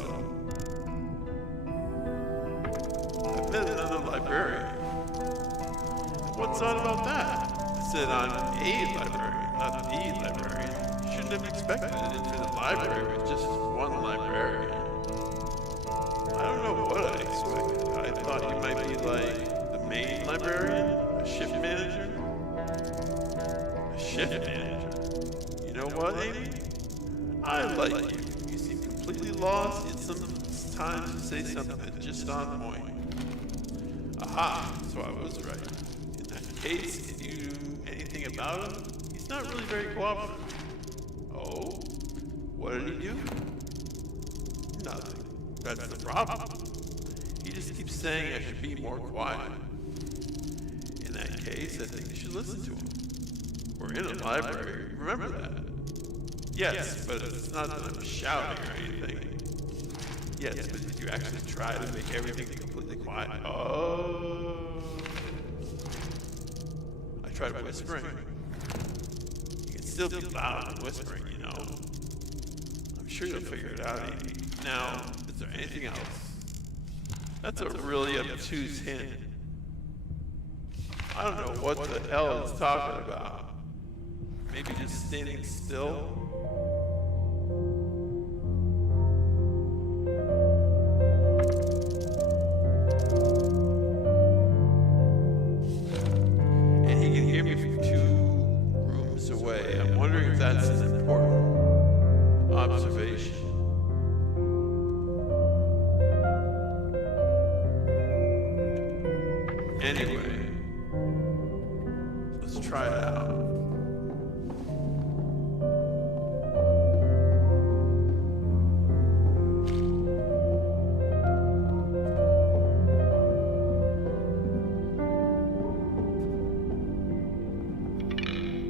I've met another librarian. What's odd about that? I said I'm a librarian, not the librarian. Shouldn't have expected it into the library with just one librarian. I don't know what I expected. I thought you might be like the main librarian, a shift manager. A shift manager? You know what, Amy? I like you. You seem completely lost, yet sometimes you say something that's just on point. Aha, so I was right. In that case, can you do anything about him? He's not really very cooperative. Oh? What did he do? Nothing. That's the problem. He just keeps saying I should be more quiet. In that case, I think you should listen to him. We're in a library, remember that? Yes, but it's not that I'm shouting or anything. Yes, but did you actually try to make everything completely quiet? Oh. I tried whispering. You can still be loud and whispering, you know. I'm sure you'll figure it out, Amy. Now, is there anything else? That's a really obtuse hint. I don't know what the hell it's talking about. Maybe just standing still? Anyway, let's try it out.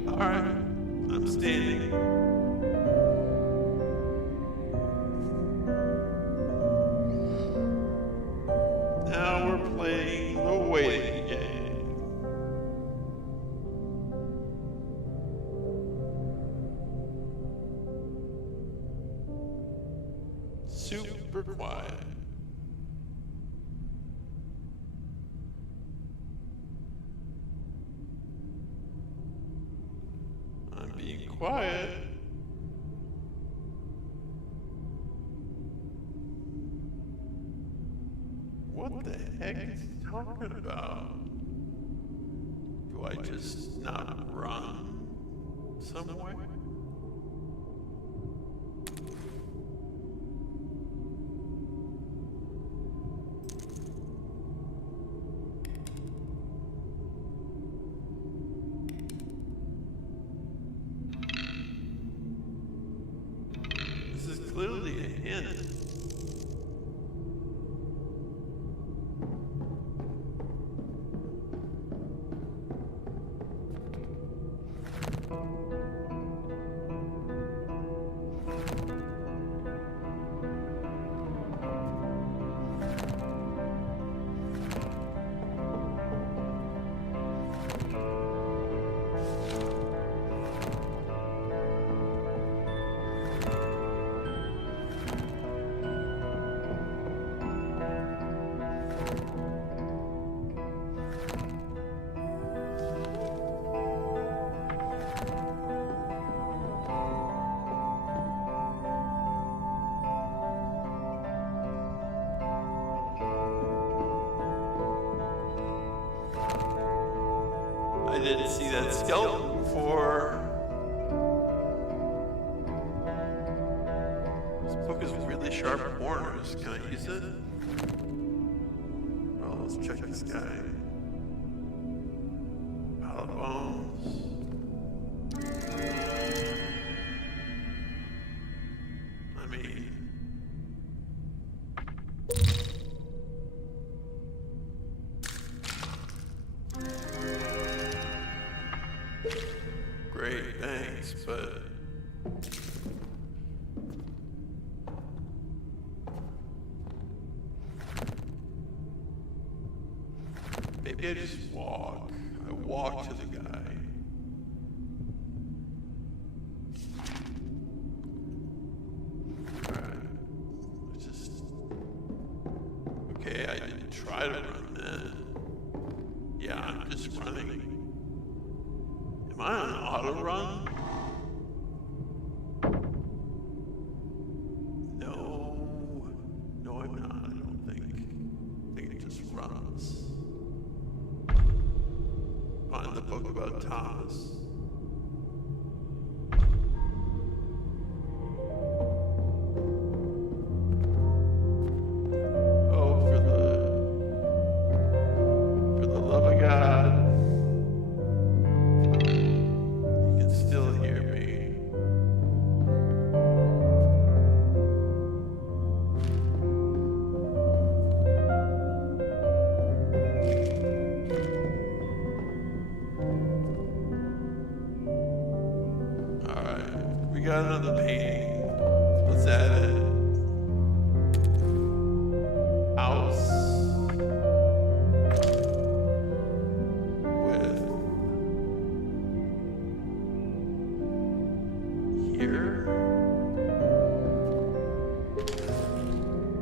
Alright, I'm standing. Now we're playing the waiting game. Super quiet. I'm being quiet. What the heck is he talking about? Do I just not run somewhere? This is clearly a hint. I didn't see that skeleton before. This book is really sharp corners. Can I use it? Well, let's check this guy. Pile of bones. I mean... Great, thanks, but... maybe I just walk. I walk to the guy. Alright. Let's just... okay, I didn't try to run then. Yeah, I'm just running. Am I on auto run? No. No, I'm not, I don't think. I think it just runs. Find the book about Thomas. Oh, for the love of God. Still hear me. Alright, we got another painting. Let's add it. House. Here.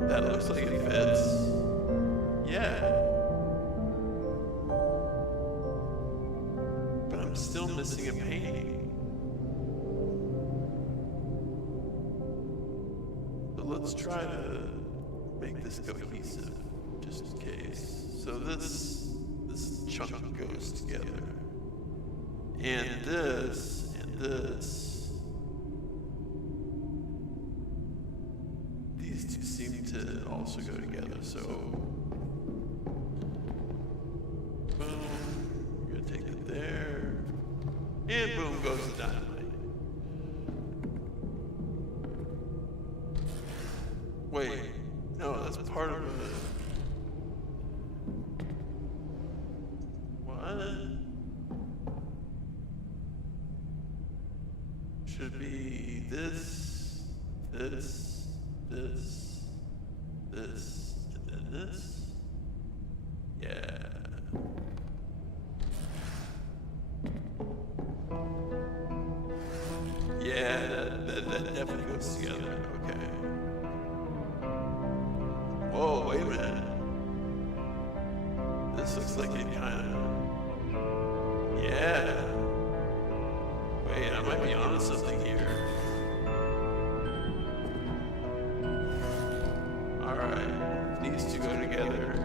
That looks like it fits. Yeah. But I'm still missing a painting. But let's try to make this cohesive, just in case. So this chunk goes together. And this, and this. These two seem to also go together, so... Wait, no, that's part of it. What? Should be this, this, this, this, and then this? Yeah. Yeah, that definitely goes together. Okay. Whoa, wait a minute. This looks like it kind of... Yeah. Wait, I might be onto something here. Alright, these two go together.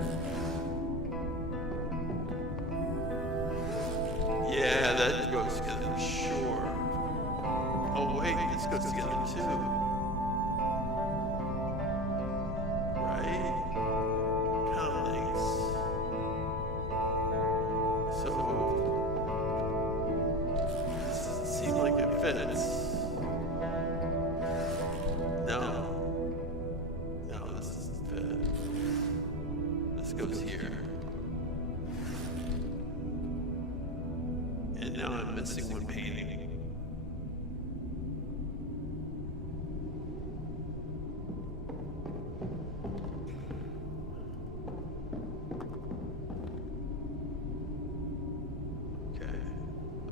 Yeah, that goes together, sure. Oh wait, this goes together too. Right? Kind of links. So, this doesn't seem like it fits. No. No, this doesn't fit. This goes here. And now I'm missing one painting.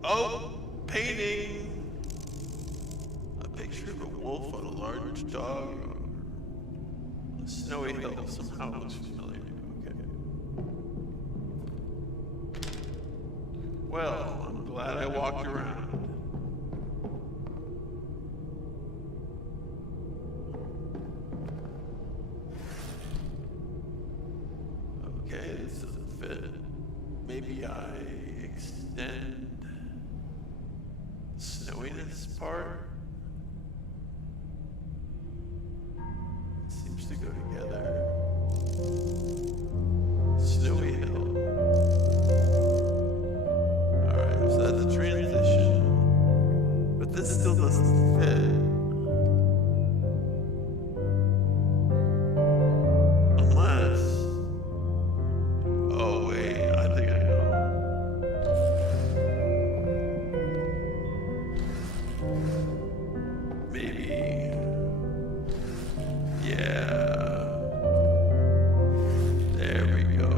Oh, painting! A picture of a wolf on a large dog. A snowy hill somehow looks familiar. Okay. Well, I'm glad I walked around. Okay, this doesn't fit. Maybe I extend snowiness part. It seems to go together. Snowy hill. Alright, so that's a transition. But this still doesn't fit. Unless... Oh wait, I think I know. Maybe. Yeah. There we go.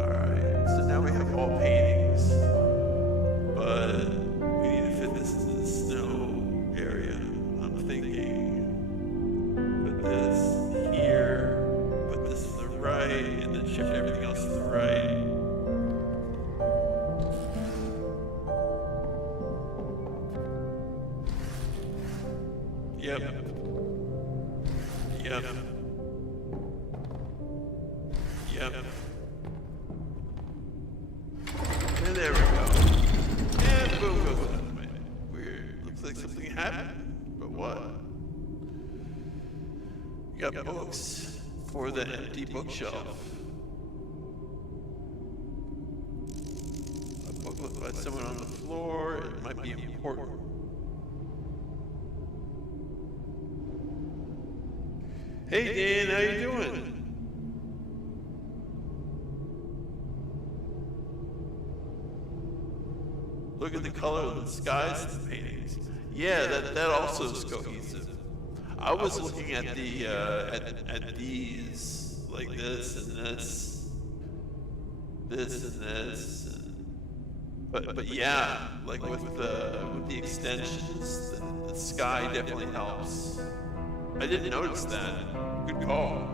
Alright, so now we have all paintings. But we need to fit this into the snow area. I'm thinking put this here, put this to the right, and then shift everything else to the right. Yep. Yep. Yep. And there we go. And boom goes that way. Weird. Looks like something happened. But what? You got books for the empty bookshelf. A booklet by someone on the floor. It might be important. Hey Dan, how you doing? Look at the color of the skies in the paintings. Yeah, that also is cohesive. I was looking at the at these like this and this, this and this, and, but yeah, like with the extensions, the sky definitely helps. I didn't notice that. Good call.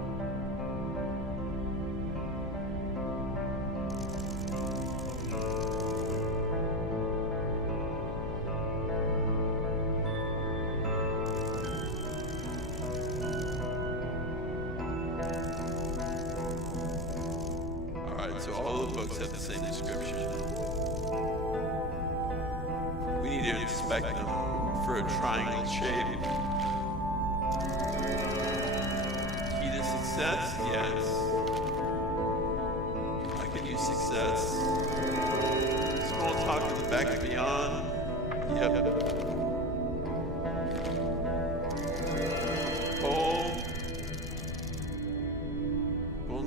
Alright, so all the books have the same description. We need to inspect them for a triangle shape. Success? Yes. I could use success. Small talk in the back and beyond. Yep. Hole.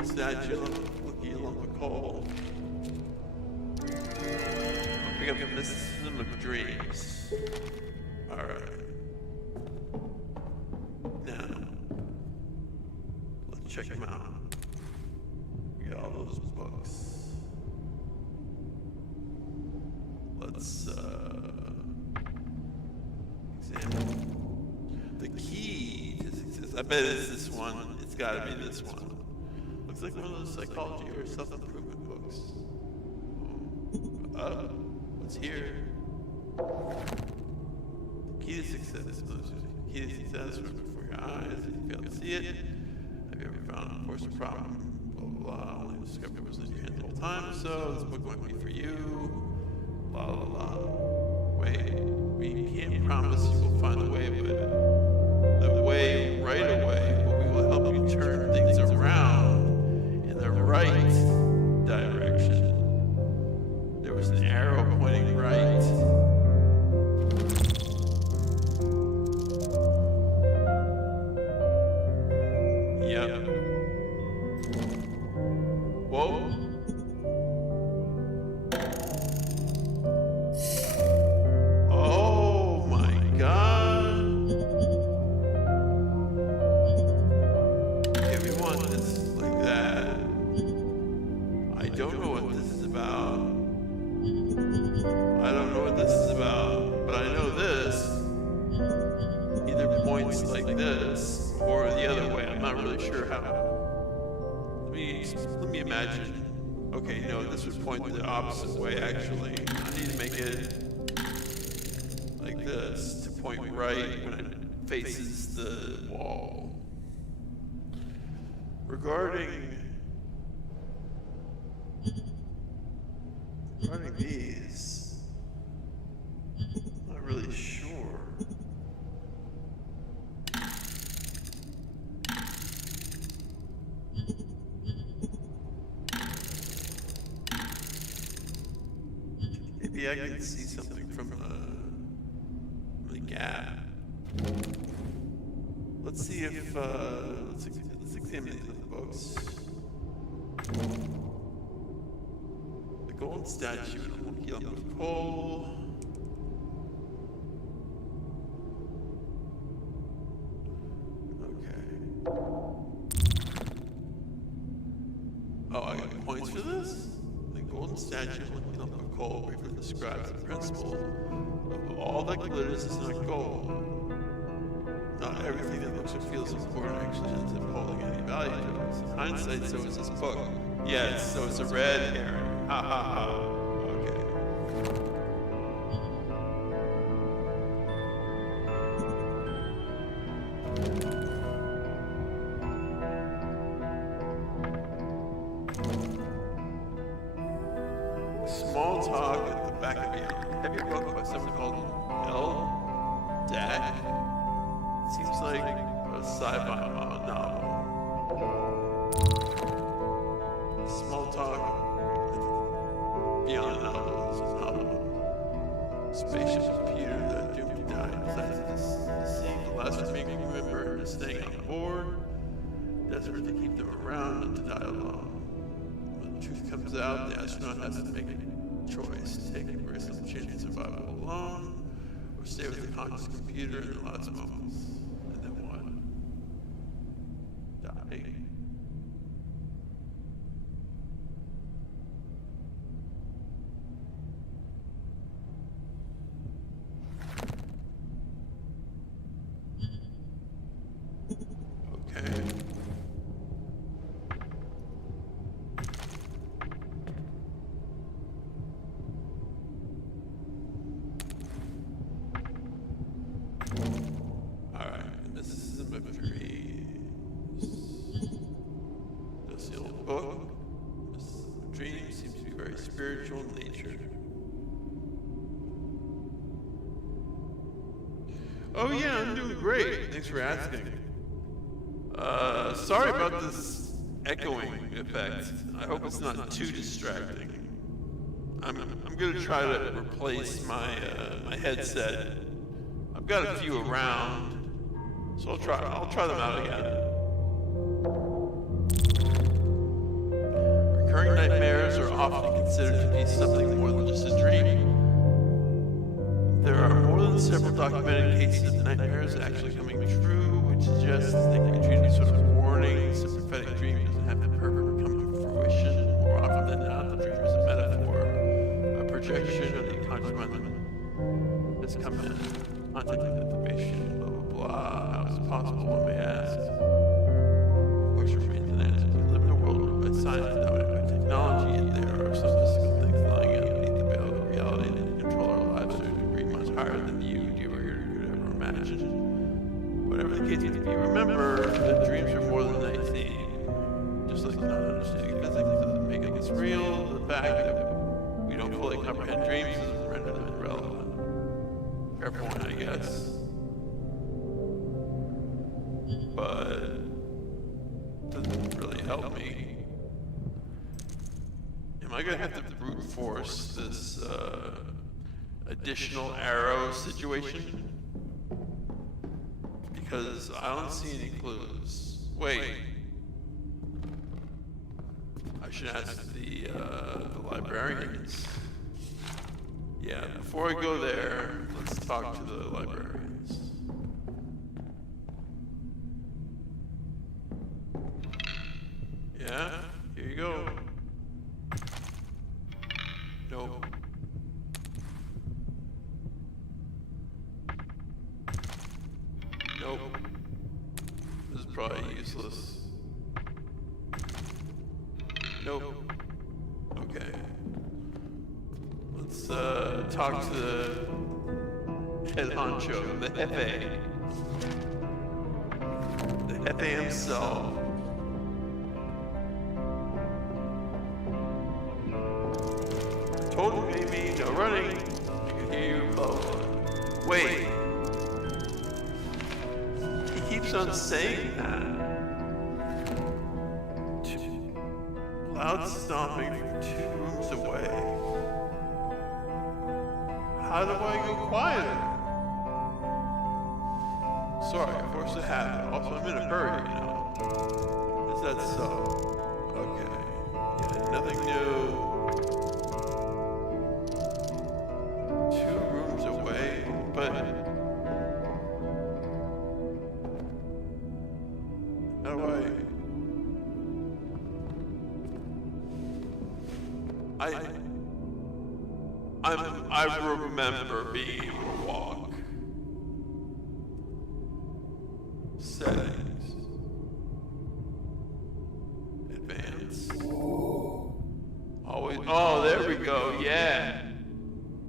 golden statue looking lump of coal. I'll pick up the mysticism of dreams. Alright. Now, let's check them out. We got all those books. Let's examine the key to success. I bet it's this one. It's gotta be this one. Looks like one of those psychology or self-improvement books. Oh, what's here? The key to success. The key to success right before your eyes. If you fail to see it, have you ever found a course or problem? Blah, blah, blah. Only discovered it was in your hand the whole time, so this book might be for you. Blah, blah, blah. Wait, we can't promise you will find the way, but the way right away, but we will help you turn things around in the right direction. There was an arrow pointing right. Yep. Whoa. Oh my God. Okay, we want this like that. I don't know what this is about. I don't know what this is about, but I know this either points like this or the other way. I'm not really sure how. Let me imagine. Okay, no, this would point the opposite way actually. I need to make it like this to point right when it faces the wall. Regarding these, I'm not really sure. Maybe I can see something from the gap. Let's see if let's examine these other books. The golden statue and a monkey lump of coal. Okay. Oh, I got points for this? The golden statue and a monkey lump of coal briefly describes the principle of all that glitters is not gold. Not everything that looks or feels important actually ends up holding any value to us. In hindsight, so is this book. Yes, so it's a red herring. Ha ha ha. Okay. Small talk at the back of a heavy book by someone called L. Dak. Seems like a sci-fi novel. Small talk beyond a novel is a novel. Spaceship computer that doomed to die decided to deceive the last remaining member into staying on board, desperate to keep them around and to die alone. When the truth comes out, the astronaut has to make a choice: take a risk of chance of survival alone, or stay with the conscious computer in the last moments. And then what? Die. Okay. Alright, and this is a mystery. Just the old book. This dream seems to be very spiritual in nature. Oh yeah, I'm doing great. Thanks for asking. Sorry about this echoing effect. I hope it's not too distracting. I'm gonna try to replace my my headset. I've got a few around, so I'll try them out again. often considered to be something more than just a dream. There are more than several documented cases of nightmares actually coming true, which suggests they can be treated as sort of warnings. A prophetic dream doesn't have to perfectly come to fruition. More often than not, the dream is a metaphor, a projection of the unconscious mind that's come in contact with information, blah, blah, blah. How is it possible, one may ask? The question remains unanswered. We live in a world ruled by science, dominated by technology, yet there are some mystical things lying underneath the veil of reality that control our lives to a degree much higher than you, dear reader, could ever imagine. Whatever the case may be, remember that dreams are more than they seem. Just like not understanding physics doesn't make it less real, the fact that we don't fully comprehend dreams doesn't render them irrelevant. Fair point, I guess. But doesn't really help me. Am I gonna have to brute force this additional arrow situation? Because I don't see any clues. Wait. I should ask the librarians. Yeah, before I go there, let's talk to the librarians. Yeah, here you go. Nope. Nope. This is probably useless. Nope. Okay. Let's talk to the head honcho, the Jefe. The Jefe himself. Told him, maybe, no running. I can hear you, blah, blah. Wait. He keeps on saying that. Loud stomping from 2 rooms away. How do I go quieter? Sorry, I forced a habit. Also, I'm in a hurry, you know. Is that so? Okay. Yeah, nothing new. 2 rooms away, but how do I remember being able to walk. Settings. Advance. Always. Oh, there we go. Yeah.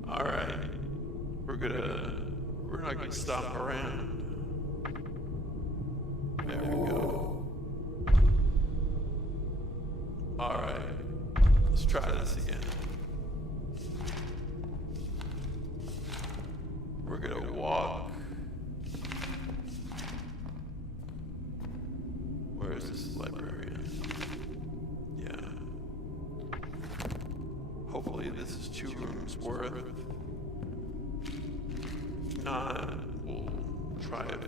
All right. We're not gonna stop around. There we go. All right. Let's try this again. We're gonna walk. Where is this librarian? Yeah. Hopefully this is 2 rooms worth. If not, we'll try it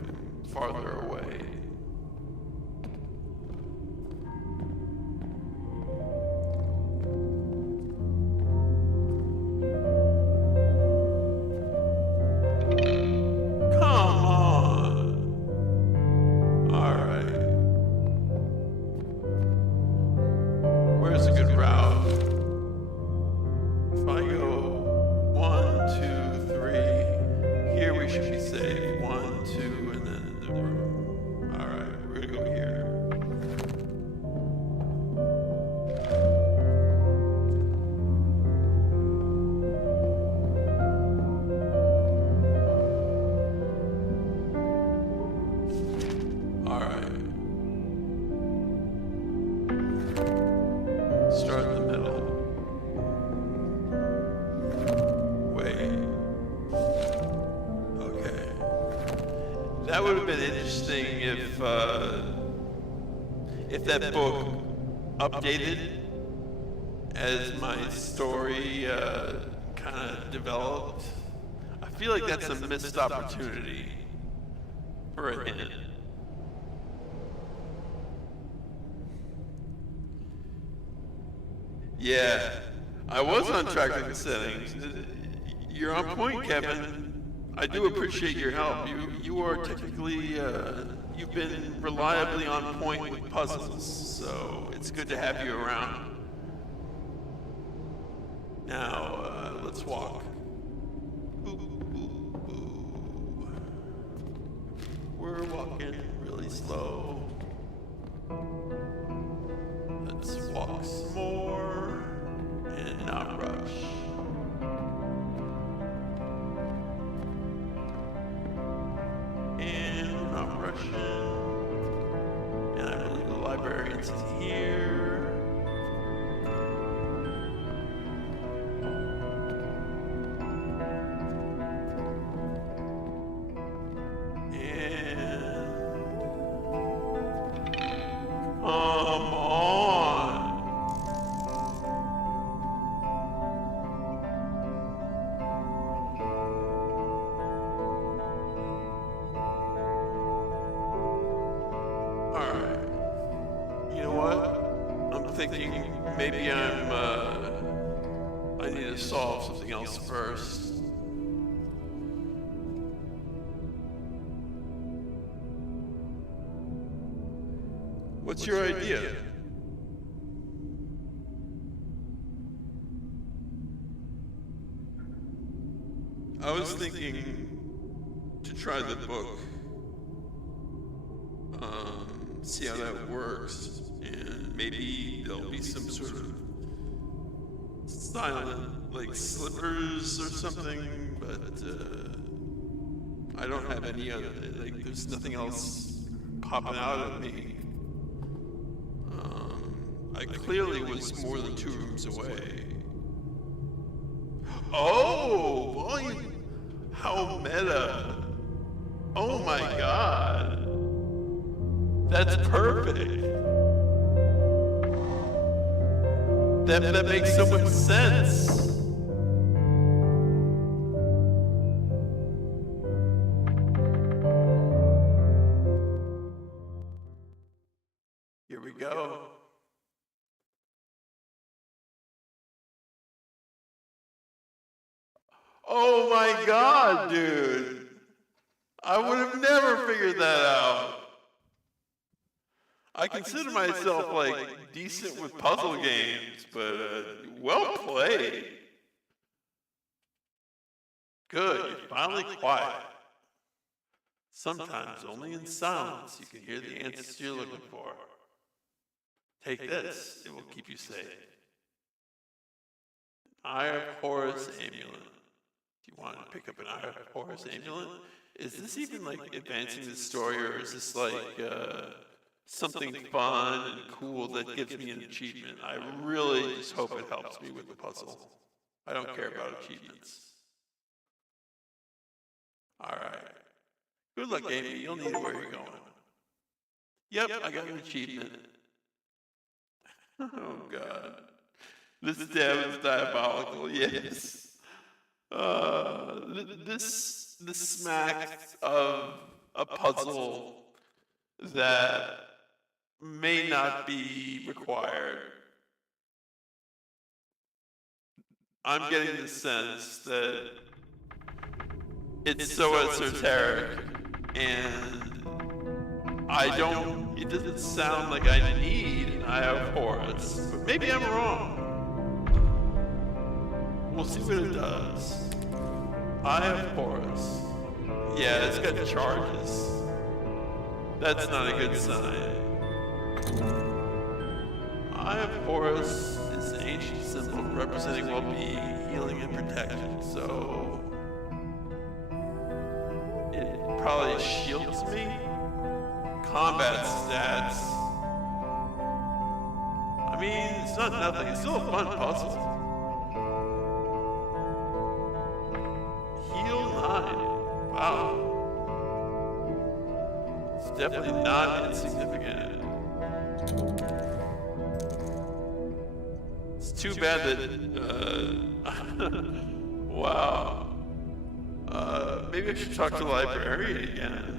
farther away. That would have been interesting if that book updated as my story kind of developed. I feel like that's a missed opportunity for a hint. Yeah, I was on track with the settings. You're on point, Kevin. I do appreciate your help. You are technically, you've been reliably on point with puzzles, so it's good to have you around. Now, let's walk. We're walking really slow. Let's walk some more and not rush. And we're not rushing. And I believe the librarian's here. Maybe I need to solve something else first. What's your idea? I was thinking to try the book, see how that works. And maybe there'll be some sort of silent, like slippers or something, but I don't have any other, like there's nothing else popping out at me. I clearly was more than 2 rooms away. Oh, volume, how meta. Oh my god. That's perfect. That makes so much sense. Here we go. Oh my god, dude. I would have never figured that out. I consider myself like decent with puzzle games, but well played. Good, you're finally quiet. Sometimes only in silence you can hear the answers you're looking for. Take this, it will keep you safe. Eye of Horus amulet. Do you want to pick up an Eye of Horus amulet? Is this even like advancing the story, or is this like something fun and cool that gives me an achievement? I really just hope it helps me with the puzzle. I don't care about achievements. Alright. Good luck, Amy. You'll need it where you're going. Yep, I got an achievement. Oh, God. This dab is diabolical, yes. This smacks of a puzzle that may not be required. I'm getting the sense that it's so esoteric, and it doesn't sound like I need an Eye of Horus, but maybe I'm wrong. We'll see what it does. Eye of Horus. Yeah, it's got charges. That's not a good sign. Eye of Horus is an ancient symbol representing well-being, healing, and protection, so it probably shields me. Combat stats. I mean, it's not nothing. It's still a fun puzzle. Heal 9. Wow. It's definitely not insignificant. It's too bad that, wow. Maybe I should talk to the librarian again.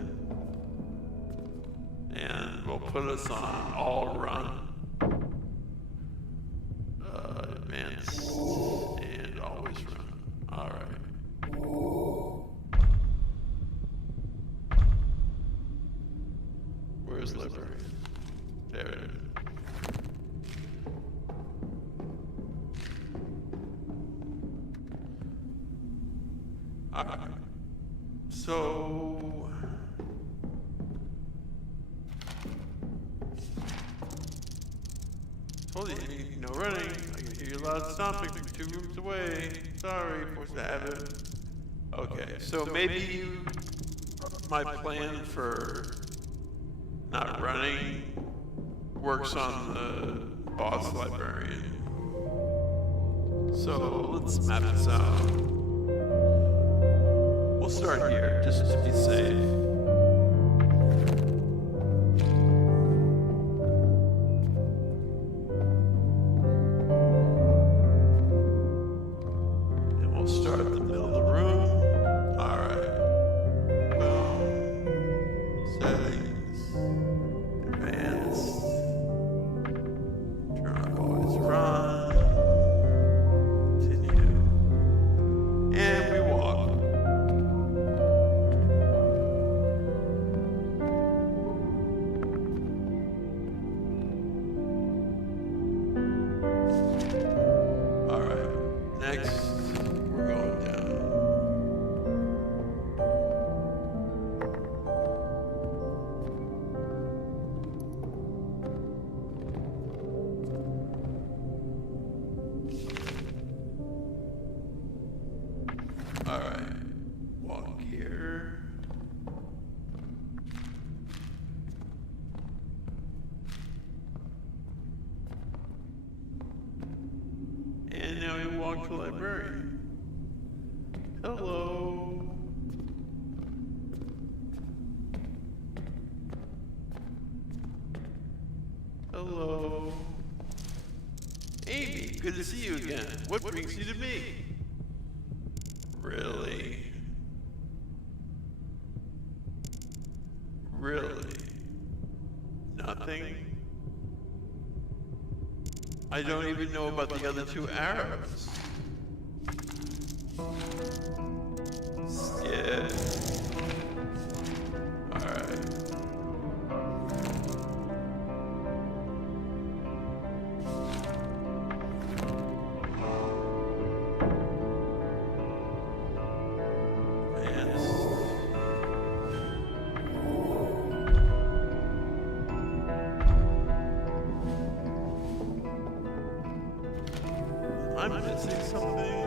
And we'll put us on all run. Advance. So... Told you, no running. I can hear you loud stomping from 2 rooms away. Sorry, forced to have it. Okay, so maybe my plan for not running works on the boss librarian. So let's map this out. We'll start here, just to be safe. To librarian. Hello. Hello. Amy, good to see you again. What brings you to me? Really? Really? Nothing? I don't even know about the other 2 arrows. Yeah. Alright. I'm missing something.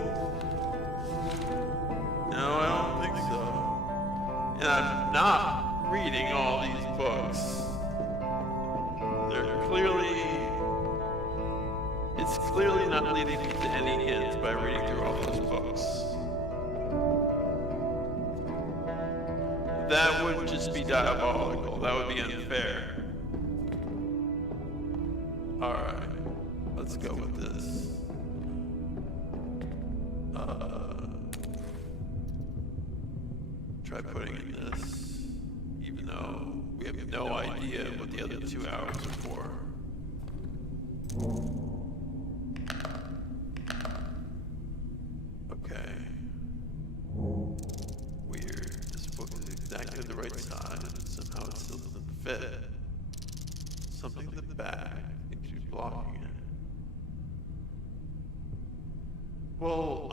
No, I don't think so. And I'm not reading all these books. It's clearly not leading me to any hints by reading through all those books. That would just be diabolical. That would be unfair. Alright, let's go with this. Try putting in this, even though we have no idea what the other 2 hours are for. Okay. Weird. This book is exactly the right size, and somehow it still doesn't fit. Something in the back seems to be blocking it. Well,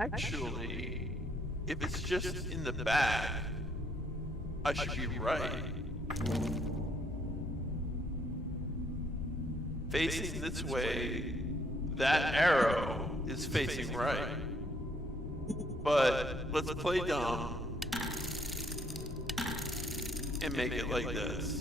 actually, if it's just in the back, I should be right. Facing this way, that arrow is facing right. But let's play dumb and make it like this.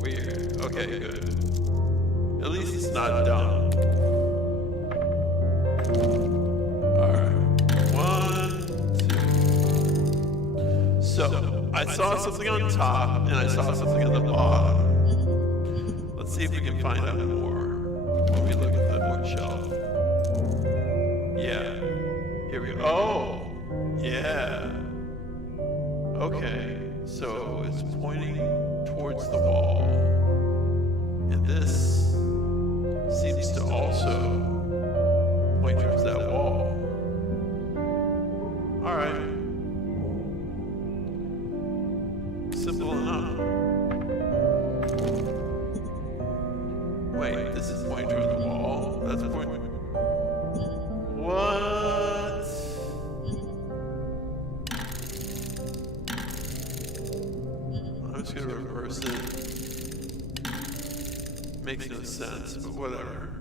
Weird. Okay, good. At least it's not dumb. Alright. 1, 2. So, I saw something on top, and I saw something on the bottom. Let's see if we can find out more when we look at the bookshelf. Yeah. Here we go. Oh! Yeah. Okay. So, it's pointing towards the wall. And this seems to also point towards that wall. Alright. pointing toward the wall. That's pointing. What? I'm just gonna reverse it. Makes no sense, but whatever.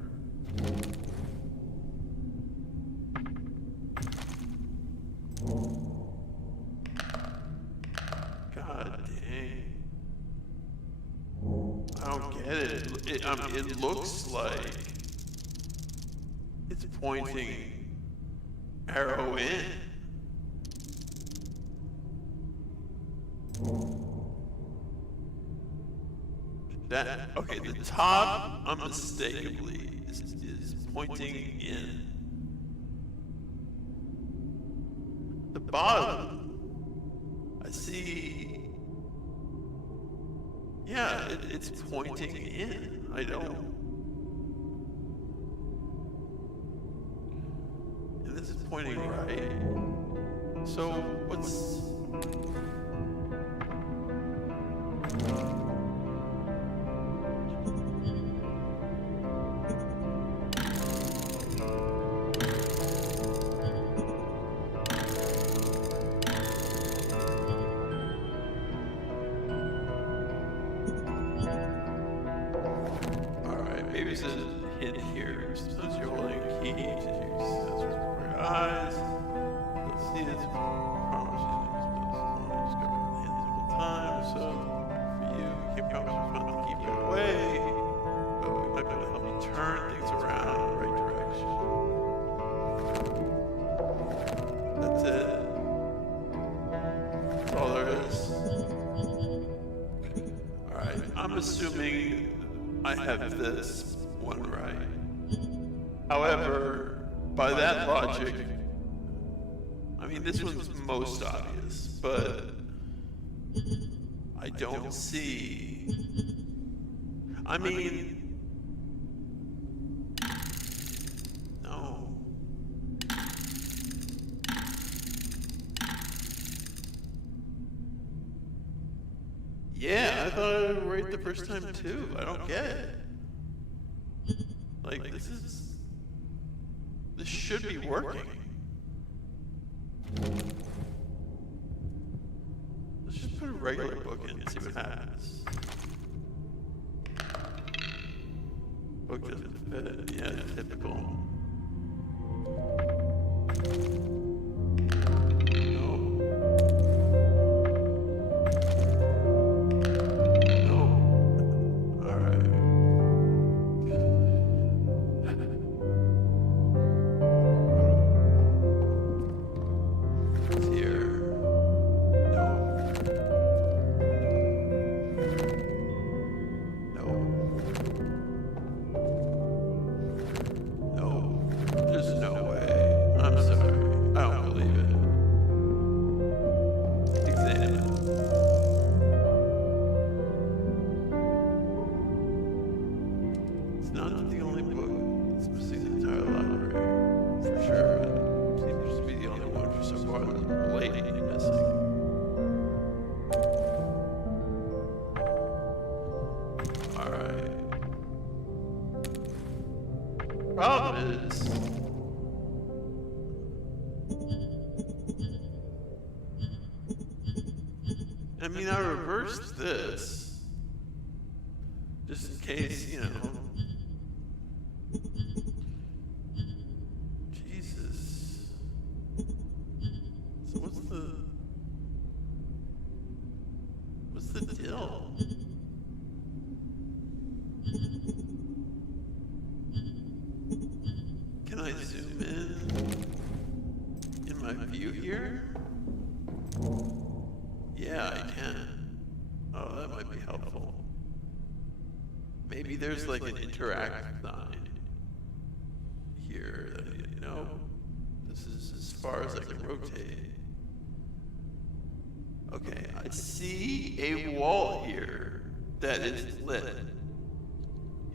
God dang. I don't get it. It looks like it's pointing arrow in. Okay, the top unmistakably is pointing in. The bottom, I see. Yeah, it's pointing in. I don't. And this is pointing right. So what's? Maybe it's a hint here. Sometimes you're holding a key to your eyes. Let's see it's multiple times. So for you, you can't promise to keep it away, but we might be able to help you turn things around in the right direction. That's it. That's all there is. Alright, I'm assuming I have this one right. However, by that logic, I mean, this one's most obvious, but I don't see. I mean, no. Yeah, I thought I would rate the first time too. I don't get it. Like, this should be working. Let's just put a regular book in and see what happens. Book doesn't fit. Yeah, typical. Problem is, I mean, I reversed this just in case, you know. Jesus. So what's the deal? Can I zoom in my view here? Yeah, I can. Oh, that might be helpful. Maybe there's like an interact sign here that, you know, this is as far as I can rotate. Okay, I see a wall here that is lit.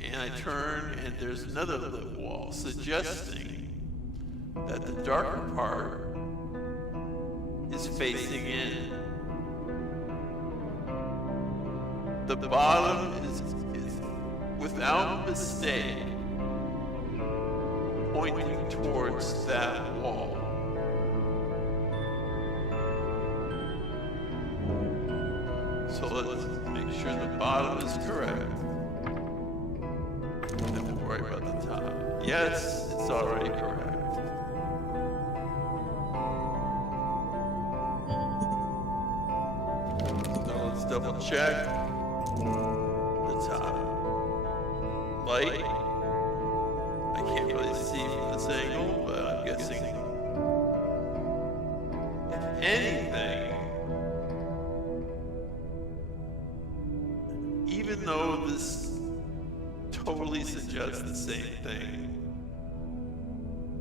And I turn and there's another lit wall, suggesting that the darker part is facing in. The bottom is without mistake pointing towards that wall. So let's make sure the bottom is correct. Don't worry about the top. Yes, it's already correct. So let's double check the top. Light. I can't really see from this angle, but I'm guessing if anything, even though this totally suggests the same thing,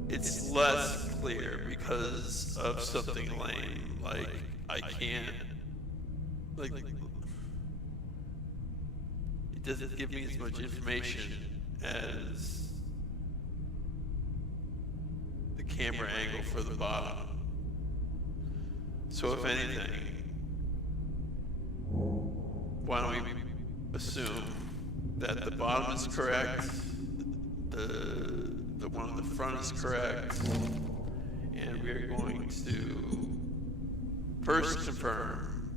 it's less clear because of something lame, like I can't, like, it doesn't give me as much information as the camera angle for the bottom. So if anything, why don't we assume that the bottom is correct, the one on the front is correct, and we're going to first confirm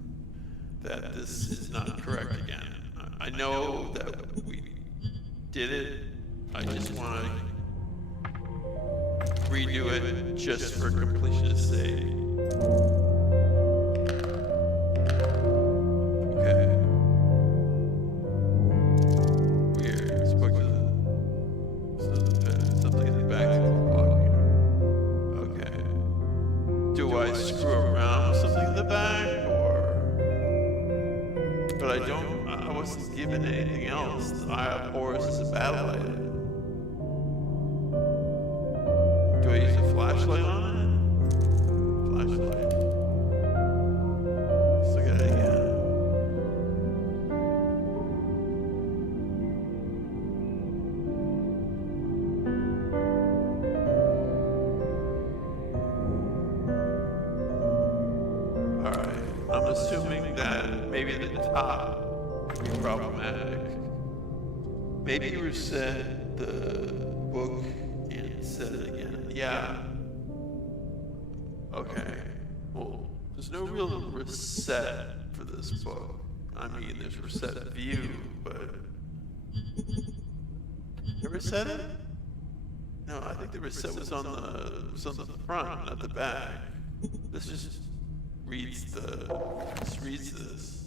that this is not correct again. I know that we did it, I just want to redo it just for completion's sake. Anything else? The Eye of Horus is a battle light. Do I use a flashlight on it? Flashlight. Let's look at it again. Alright, I'm assuming that maybe the top problematic. Maybe reset the book and set it again. Yeah. Okay. Well, there's no real reset for this book. I mean, there's reset view, but you reset it? No, I think the reset was on the front, not the back. This just reads this.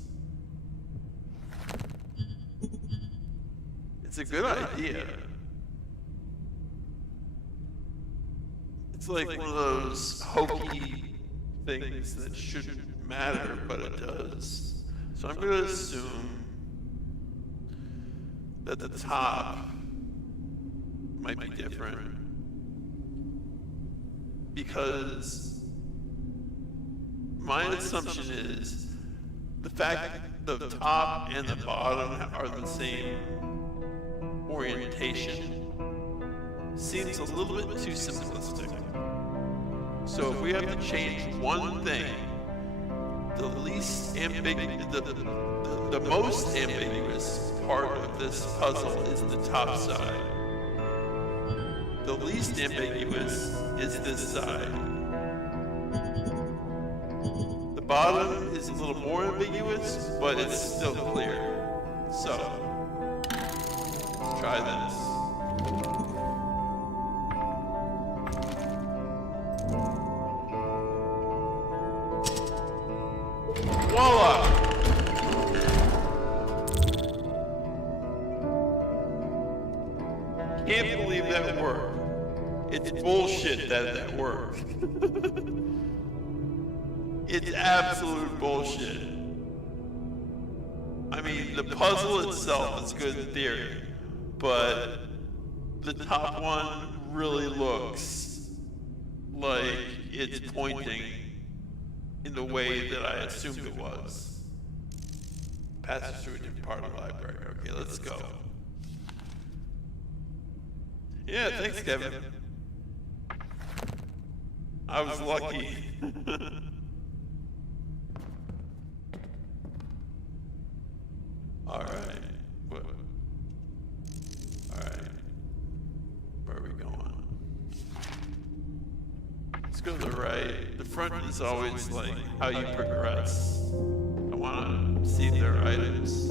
It's a good idea. It's like one of those hokey things that shouldn't matter, but it does. So I'm going to assume that the top might be different, because my assumption is the fact that the top and the bottom are the same orientation seems a little bit too simplistic. So if we have to change one thing, the most ambiguous part of this puzzle is the top side. The least ambiguous is this side. The bottom is a little more ambiguous, but it's still clear. So, let's try this. Voila! Can't believe that worked. It's bullshit that worked. It's absolute bullshit. I mean, the puzzle itself is good in theory, but the top one really looks like it's pointing in the way that I assumed it was. Passes through a different part of the library. Okay, let's go. Yeah, thanks, Kevin. I was lucky. Alright. Alright. Where are we going? go to the right. The front is always like how you progress. I want to see their items.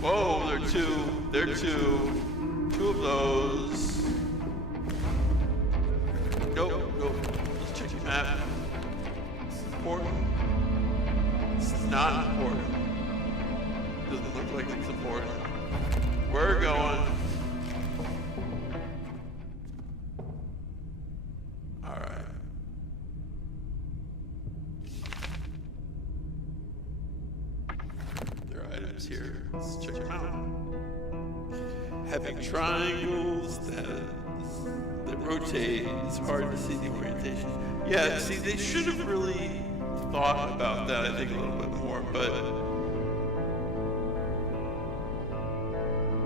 Whoa, there are two. There are two. Two of those. Go. Let's check your map. It's important. It's not important. Doesn't look like it's important. We're going. Alright. There are items here. Let's check them out. Having triangles that rotate, it's hard to see the orientation. Yeah, see, they should have really thought about that, I think, a little bit more, but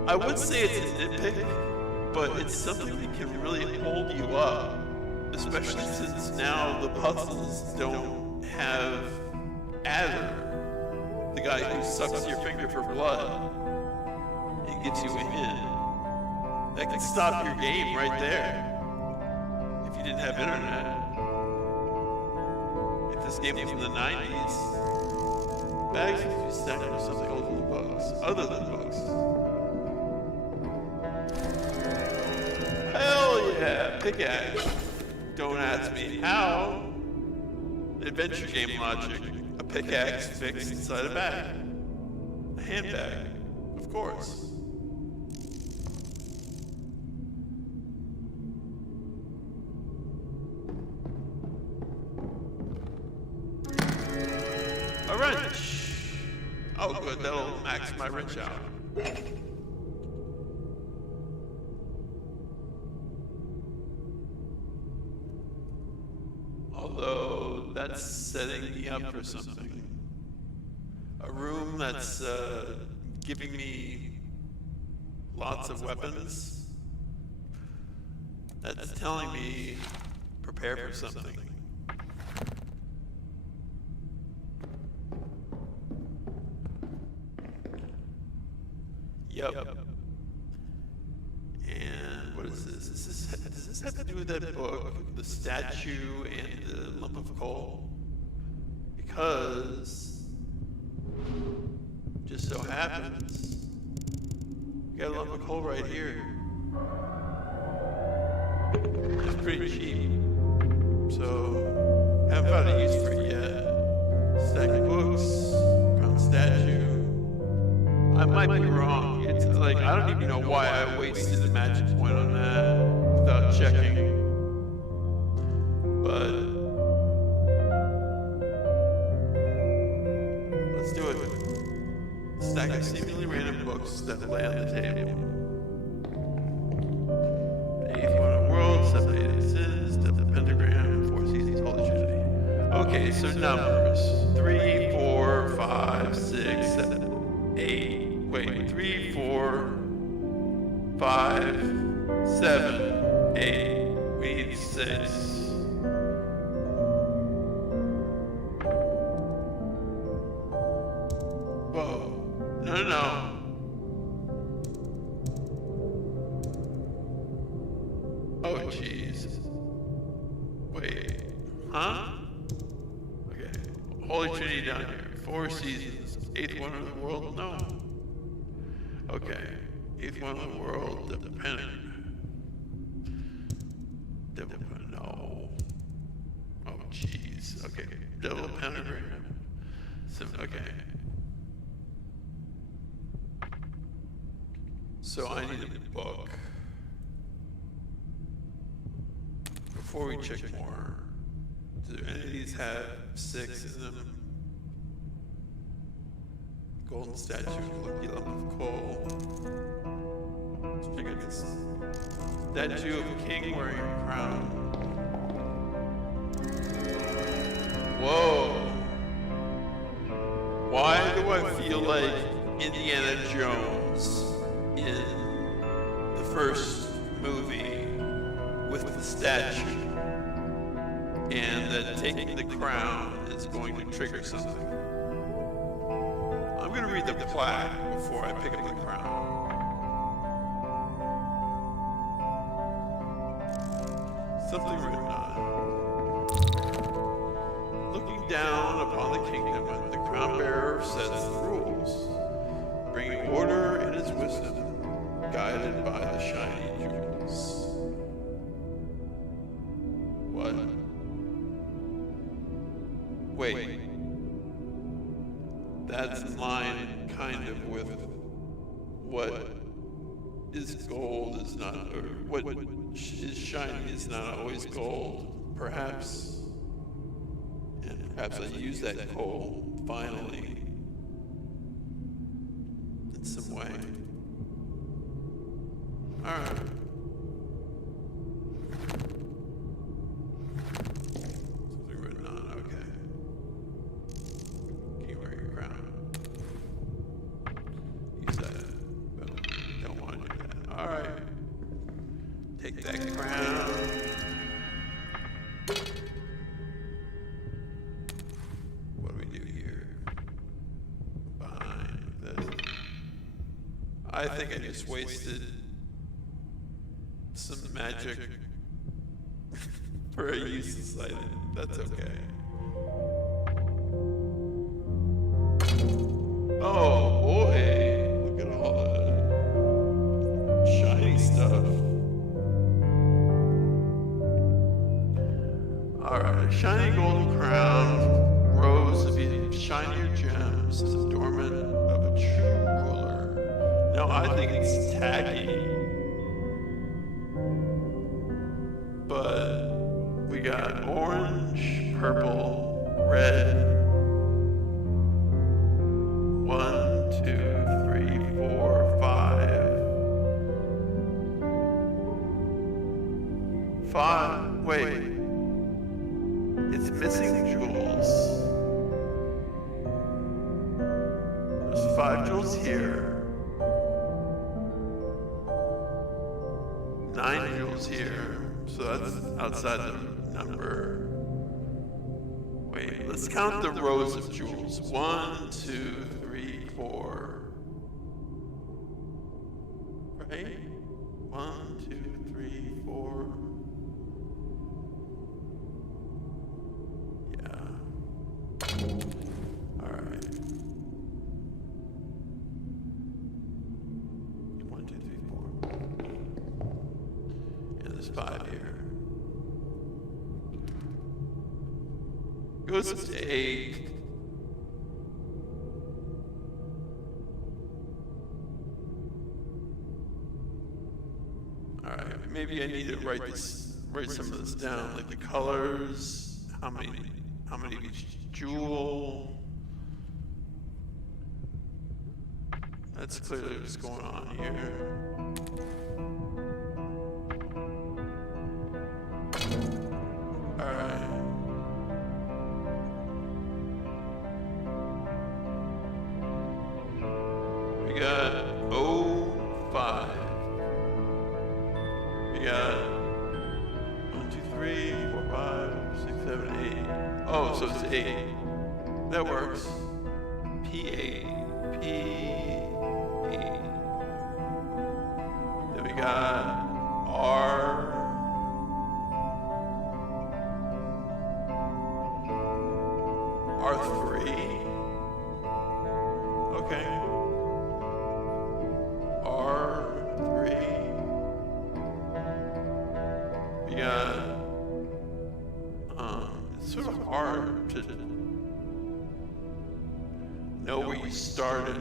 I would say it's a nitpick, but it's something that can really hold you up, especially since now the puzzles don't have Adder, the guy who sucks your finger for blood and gets you a hint. That could stop your game right there if you didn't have internet. If this game was in the 90s, bags would be stacked with something other than books. Hell yeah, pickaxe. Don't ask me how. Adventure game logic. A pickaxe fixed inside a bag. A handbag, of course. A wrench. Oh good, that'll max my wrench out. Although that's setting me up for something. A room that's giving me lots of weapons. That's telling me prepare for something. Yep. And what is this? Does this have to do with that book, the statue and the lump of coal? Because just so happens, we got a lump of coal right here. It's pretty cheap, so haven't found a use for it yet. Stack of books, crown statue. I might be wrong. It's like, I don't even know why I wasted a magic point on that without checking. But let's do it. Stack of seemingly random books that lay on the table. The eighth one in the world, 7 8 sins, death of pentagram, 4 seasons, holy trinity. Okay, so numbers 3, 4, 5, 6, 7, 8. Wait, 3, 4, 5, 7, 8. We need 6. Whoa. No. Oh, jeez. Wait. Huh? Okay. Holy Trinity down here. 4 seasons. 8th wonder of the world? No. Okay, 8th one in the world, the pentagram. Devil, no. Oh, jeez. Okay, devil pentagram. Okay. So I need a book. Before we check more, do any of these have 6 in them? Golden statue, lucky lump of coal. Let's pick up this statue of a king wearing a crown. Whoa. Why do I feel like Indiana Jones in the first movie with the statue, and that taking the crown is going to trigger something? I'm going to read the plaque before I pick up the crown. something written on it. Looking down upon the kingdom, the crown bearer sets the rules, bringing order in his wisdom, guided by the shiny jewels. What? Wait. That's in line kind of with what is gold is not, or what is shiny is not always gold, perhaps. And perhaps I use that gold finally in some way. Alright. Something written on, okay. King wearing a crown. Use that. But don't want to do that. Alright. Take that crown. What do we do here? Behind this. I think I just wasted some magic for a useless item. That's okay. Oh boy, look at all the shiny stuff. Alright, a shiny golden crown, rows of even shinier gems, is adornment of a true ruler. Now I think it's tacky. But we got orange, purple, red. 1, 2, 3, 4, 5. 5. Wait. It's missing jewels. There's 5 jewels here. 9 jewels here. So that's outside the number. Wait, let's count the rows of jewels. 1, 2, 3, 4. Right? 1, 2, 3, 4. Yeah. Alright. 1, 2, 3, 4. And there's 5 here. Goes up to 8. Alright, maybe I need to write some of this down, like the colors, how many of each jewel. That's clearly what's going on here. Alright. We got 05. We got 1, 2, 3, 4, 5, 6, 7, 8. Oh, so it's 8. That works. P8. P8. Then we got R. R3. Okay. R3. We got, it's sort of hard to know where you started,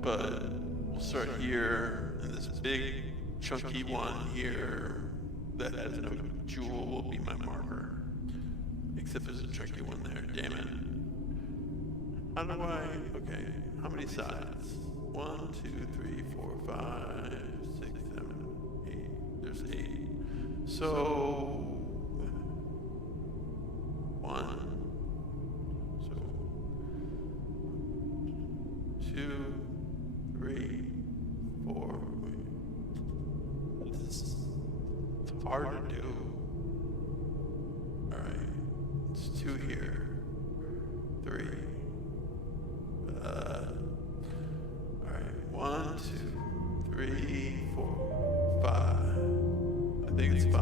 but we'll start here, and this big chunky one here that has no jewel will be my marker. Except there's a chunky one there, damn it. How do I, okay, how many sides? 1, 2, 3, 4, 5, 6, 7, 8. There's 8. So 1. So 2, 3, 4. It's hard to do. All right, it's 2 here. 3. All right, 1, 2, 3, 4, 5. I think it's 5.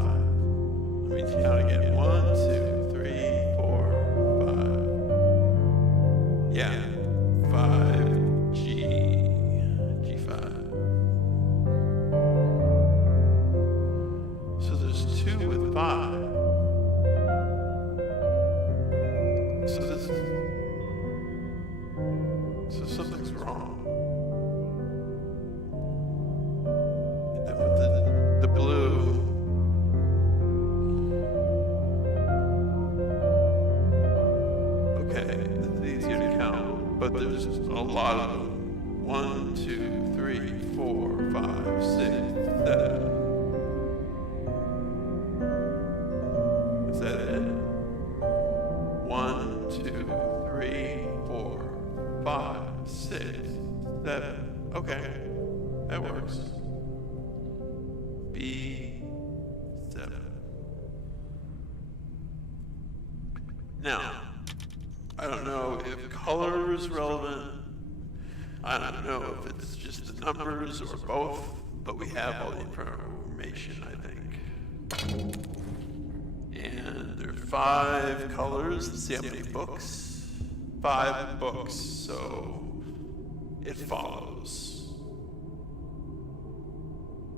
lot of them. 1, 2, 3, 4, 5, 6, 7. Is that it? 1, 2, 3, 4, 5, 6, 7. Okay, that works. B7. Now, I don't know if color is relevant. I don't know if it's just the numbers or both, but we have all the information, I think. And there are 5 colors. Let's see how many books. 5 books, so it follows.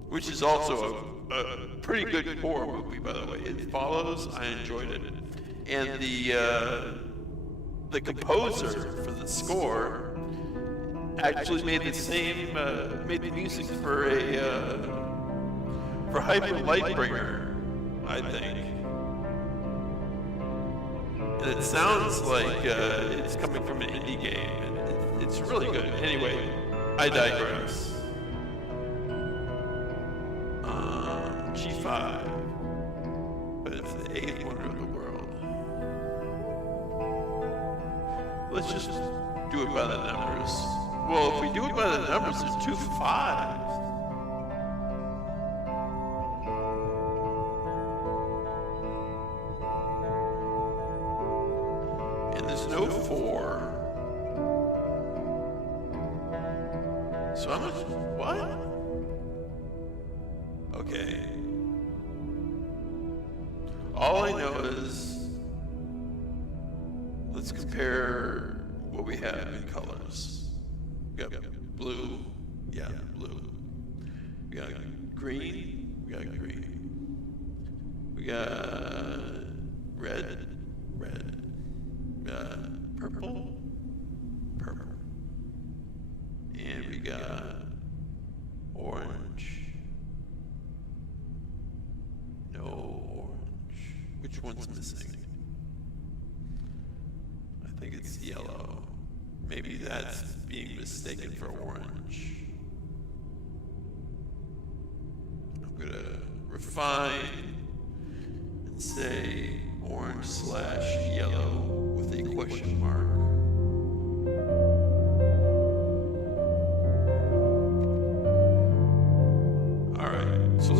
Which is also a pretty good horror movie, by the way. It follows. I enjoyed it. And the composer for the score actually made the same made the music for Hyper Lightbringer, I think. And it sounds like it's coming from an indie game. It's really good. Anyway, I digress. G5, but it's the 8th wonder of the world. Let's just do it by the numbers. Well, if we do it by the numbers, there's 2 5s. And there's no 4. So how much? What? Okay. All I know is, let's compare what we have in colors. We got blue, yeah, blue. We got green, we got green. We got red, red. Purple, purple. And we got orange. No orange. Which one's missing? I think it's yellow. Maybe that's being mistaken for orange. I'm gonna refine and say orange/yellow with a question mark. Alright, so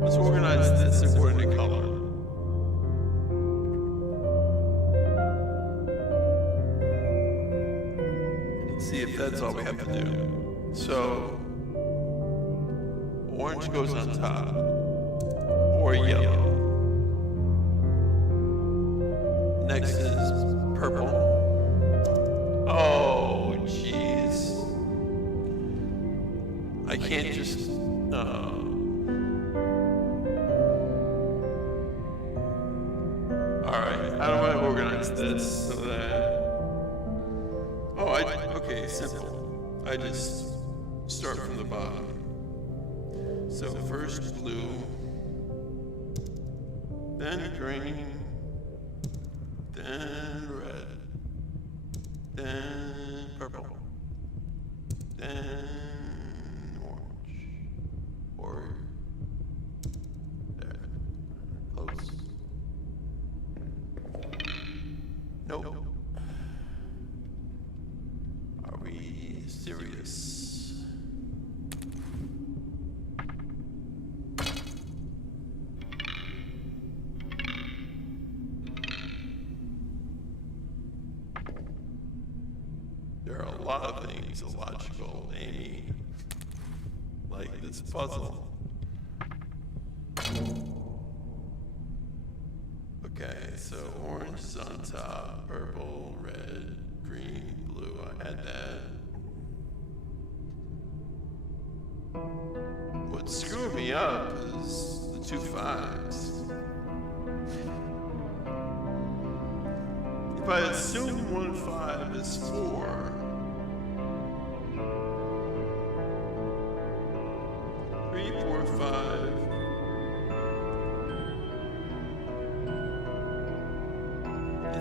let's organize this according to color. And see if that's all we have to do. So, orange goes on top, or yellow. Next is purple. Oh, jeez. I can't just, Alright, how do I organize this so that... okay, simple. I just start from the bottom. So first blue, then green, then red, then purple, then orange, or there, close. Nope. Are we serious? There are a lot of things illogical, Amy, like this puzzle. Okay, so orange is on top, purple, red, green, blue, I had that. What screwed me up is the 2 5s. If I assume 1 5 is 4, 3, 4, 5.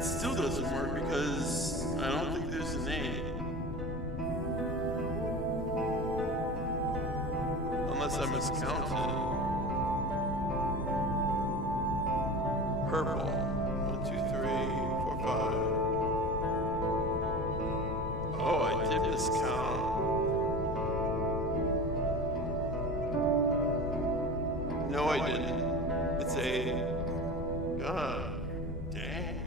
it still doesn't work because I don't think there's a name. Unless I miscounted. Purple. 1, 2, 3, 4, 5. Oh, I did miscount. No, I didn't. It's a... God dang.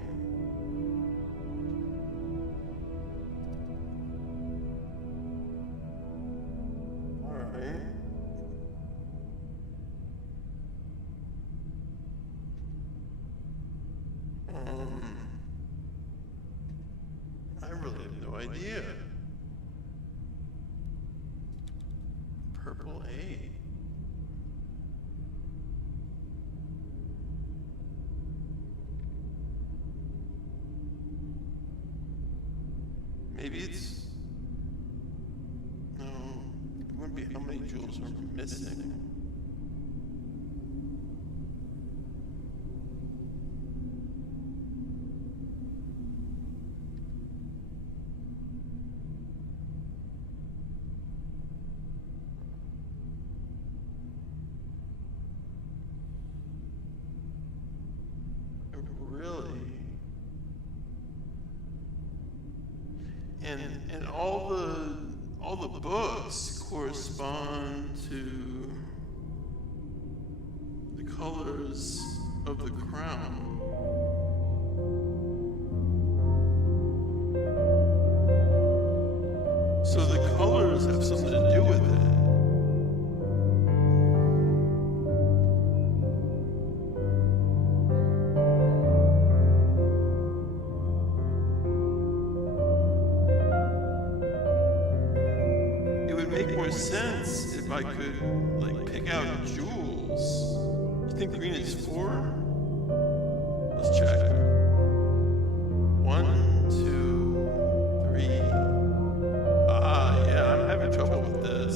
Alright. I really have no idea. Purple 8. Maybe it's... No, it wouldn't be how many jewels are missing. Really? And all the books correspond to the colors of the crown. So the colors have something to do with it. Make more sense if I could, like, pick out jewels. You think green is 4? Let's check. 1, 2, 3. Yeah, I'm having trouble with this.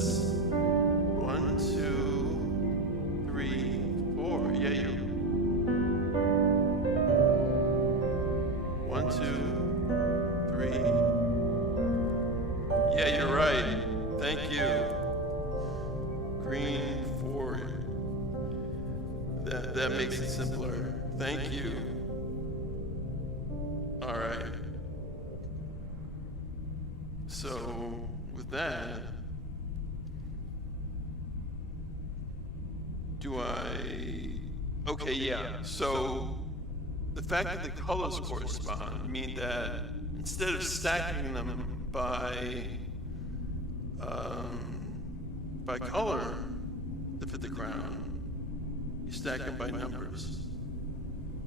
1, 2, 3, 4. Yeah, you. 1, 2, 3. Yeah, you're right. Thank you. Green 4. That makes it simpler. Thank you. All right. So with that, do I? Okay, yeah. So the fact that the colors correspond mean that instead of stacking them by color to fit the crown, you stack them by numbers.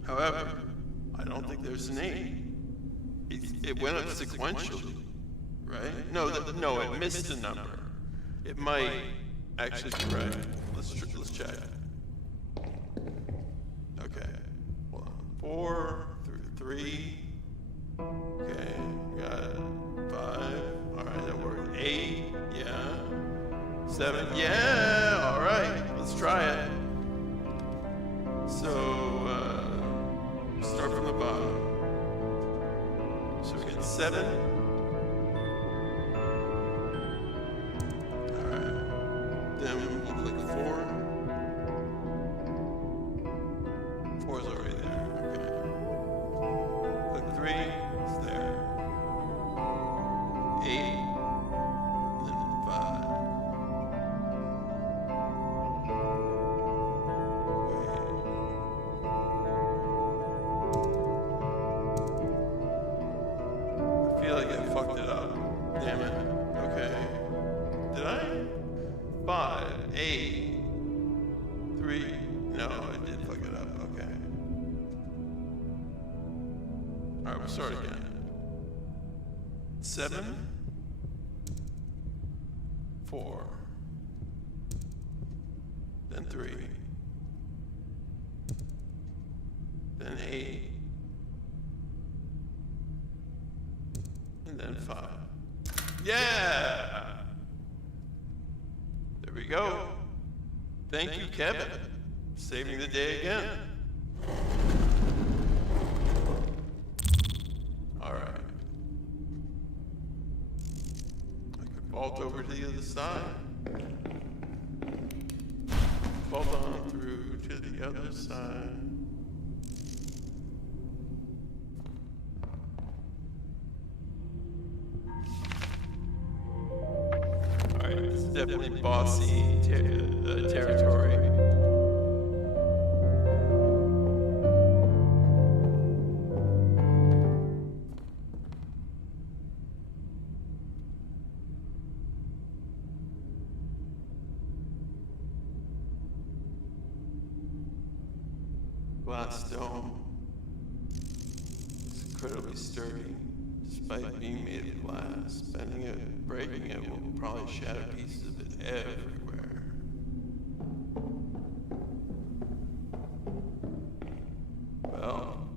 However, I don't think there's an 8. It went up sequentially, right? No, it missed a number. It might actually be right. Let's check. Okay, hold on. 4 through 3. Okay, got it. 5. All right, that worked. 8. Yeah. 7. Yeah. All right. Let's try it. So start from the bottom. So we get 7. All right. Then we'll click 4. 4 is already there. Okay. Click 3. It's there. 8. Then 5. I feel like I fucked it up. Damn it. Okay. Did I? 5, 8, 3. No, I did fuck it up. Okay. Alright, we'll start again. 7, 4, then 3, then 8, and then 5. Yeah! There we go. Thank you, Kevin. Saving the day again. vault over to the other side. Vault on through to the other side. Alright, this is definitely bossy territory. Glass dome. It's incredibly sturdy, despite being made of glass. Bending it, breaking it will probably shatter pieces of it everywhere. Well.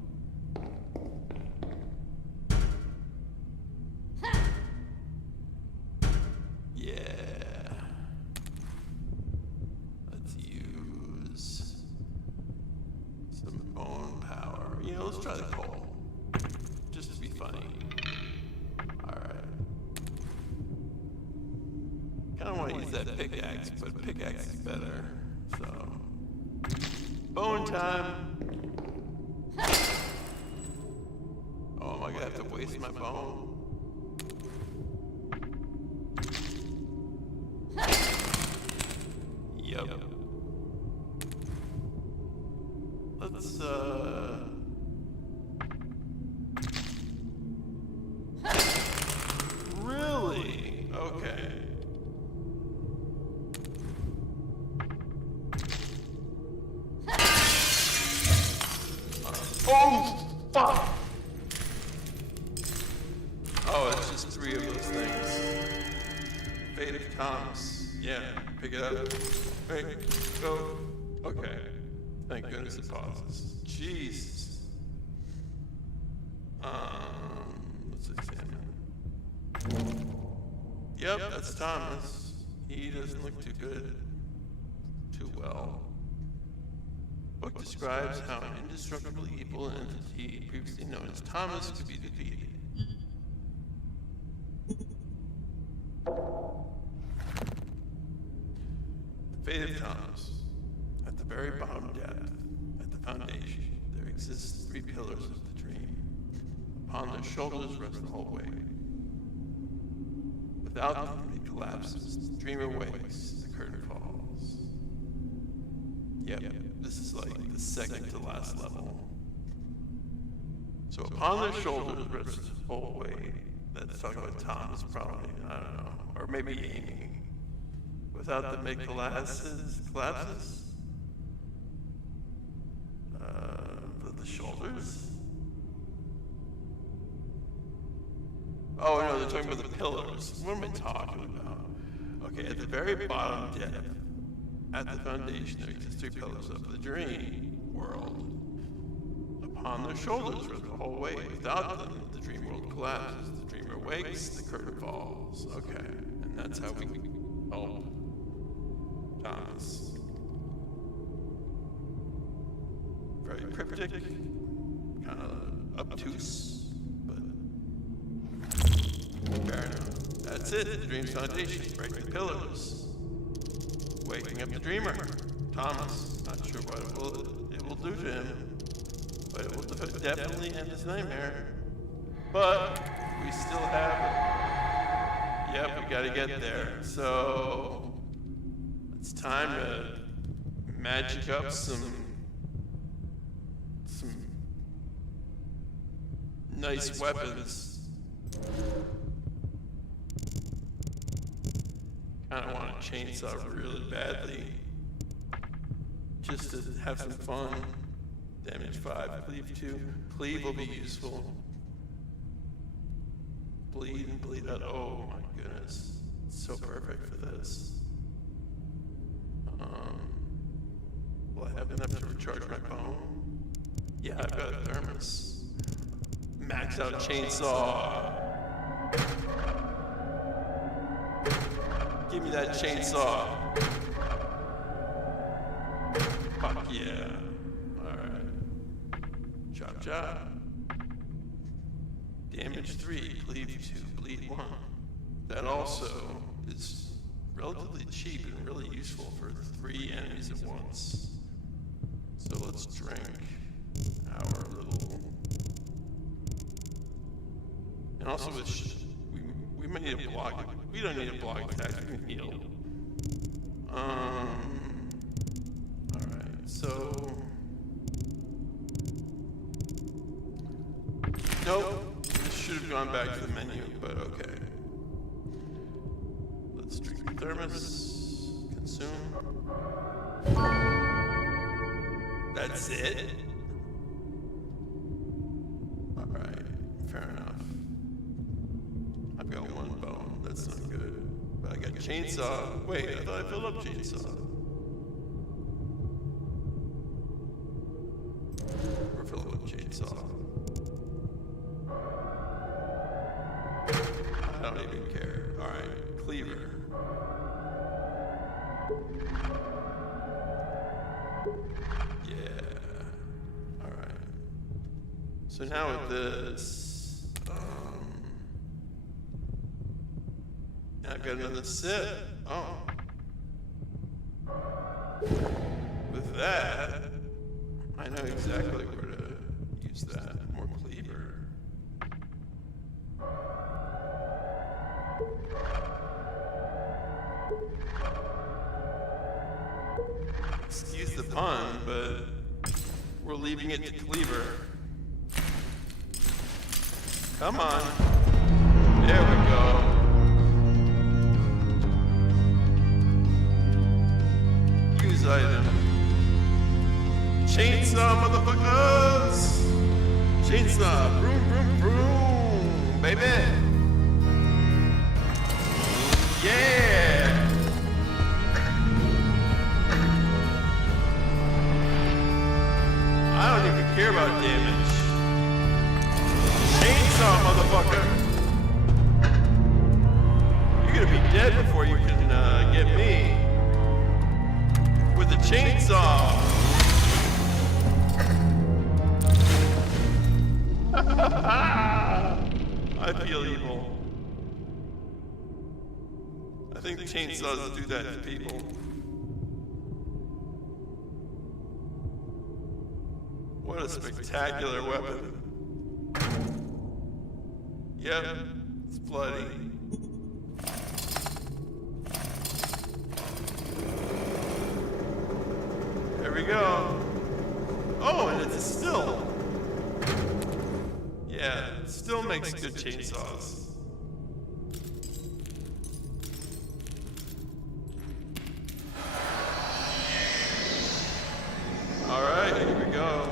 Yeah. Let's use some bone power. You know, let's try the coal. Just to be funny. Alright. Kinda wanna use that pickaxe, but pickaxe is better. So. Bone time! Oh, am I gonna have to waste my bone? Yep. Let's, Really? Okay. Oh, fuck! Oh, it's just 3 of those things. Fate of Thomas. Yeah, pick it up. Hey, go. Okay. Thank goodness it pauses. Jesus. Let's examine. Yep, that's Thomas. He doesn't look too good. Too well. Book describes how an indestructible evil entity previously known as Thomas could be defeated. The fate of Thomas. At the very bottom depth, at the foundation, there exist 3 pillars of the dream. Upon their shoulders rests the whole weight. Without them, it collapses. The dreamer wakes. The curtain falls. Yep, this is like the second to last level. So upon their shoulders rests the whole weight. That's talking about Thomas, probably. I don't know, or maybe Amy. Without them, it collapses. The shoulders? Oh no, they're talking about the pillars. What am I talking about? Okay, at the very bottom depth, at the foundation, there exist 3 pillars of the dream world. Upon their shoulders rests the whole weight. Without them, the dream world collapses. The dreamer wakes, the curtain falls. Okay, and that's how we help Thomas. Very cryptic, kind of obtuse, but fair enough. That's it, the dream's foundation, breaking the pillars. Waking up the dreamer, Thomas. Not sure what it will do to him, but it will definitely end his nightmare. But we still have, yep, we gotta get there. So it's time to magic up some nice weapons. Kinda want a chainsaw really badly. Just to have some fun. Damage 5, cleave 2. Cleave will be useful. Bleed and bleed out. Oh my goodness. It's so perfect for this. Will I have enough to recharge my bone? Yeah, I've got a thermos. Max out chainsaw. Give me that chainsaw. Fuck yeah. Alright. Chop chop. Damage 3, cleave 2, bleed 1. That also is relatively cheap and really useful for 3 enemies at once. So let's drink our little... And also we may need a block. We don't need a block attack, we can heal. Alright, so... Nope, this should have gone back to the menu, but okay. Let's drink the thermos, consume. That's it? Alright, fair enough. I've got 1 bone, that's not good. But I got chainsaw. Wait, I thought I filled up chainsaw. We're filling up chainsaw. I don't even care. Alright, cleaver. Yeah. Alright. So now with this, I've got another sip. Oh. With that, I know exactly where to use that. More cleaver. Excuse the pun, but we're leaving it to cleaver. Come on. There we go. Use item. Chainsaw, motherfuckers! Chainsaw, vroom, vroom, vroom, baby! Yeah! I don't even care about damage. Chainsaw, motherfucker! You're gonna be dead before you can get me. With the chainsaw! I feel evil. I think chainsaws do that to people. What a spectacular weapon. Yep, it's bloody. There we go. Oh, and it's a still. Yeah, it still makes good chainsaws. Alright, here we go.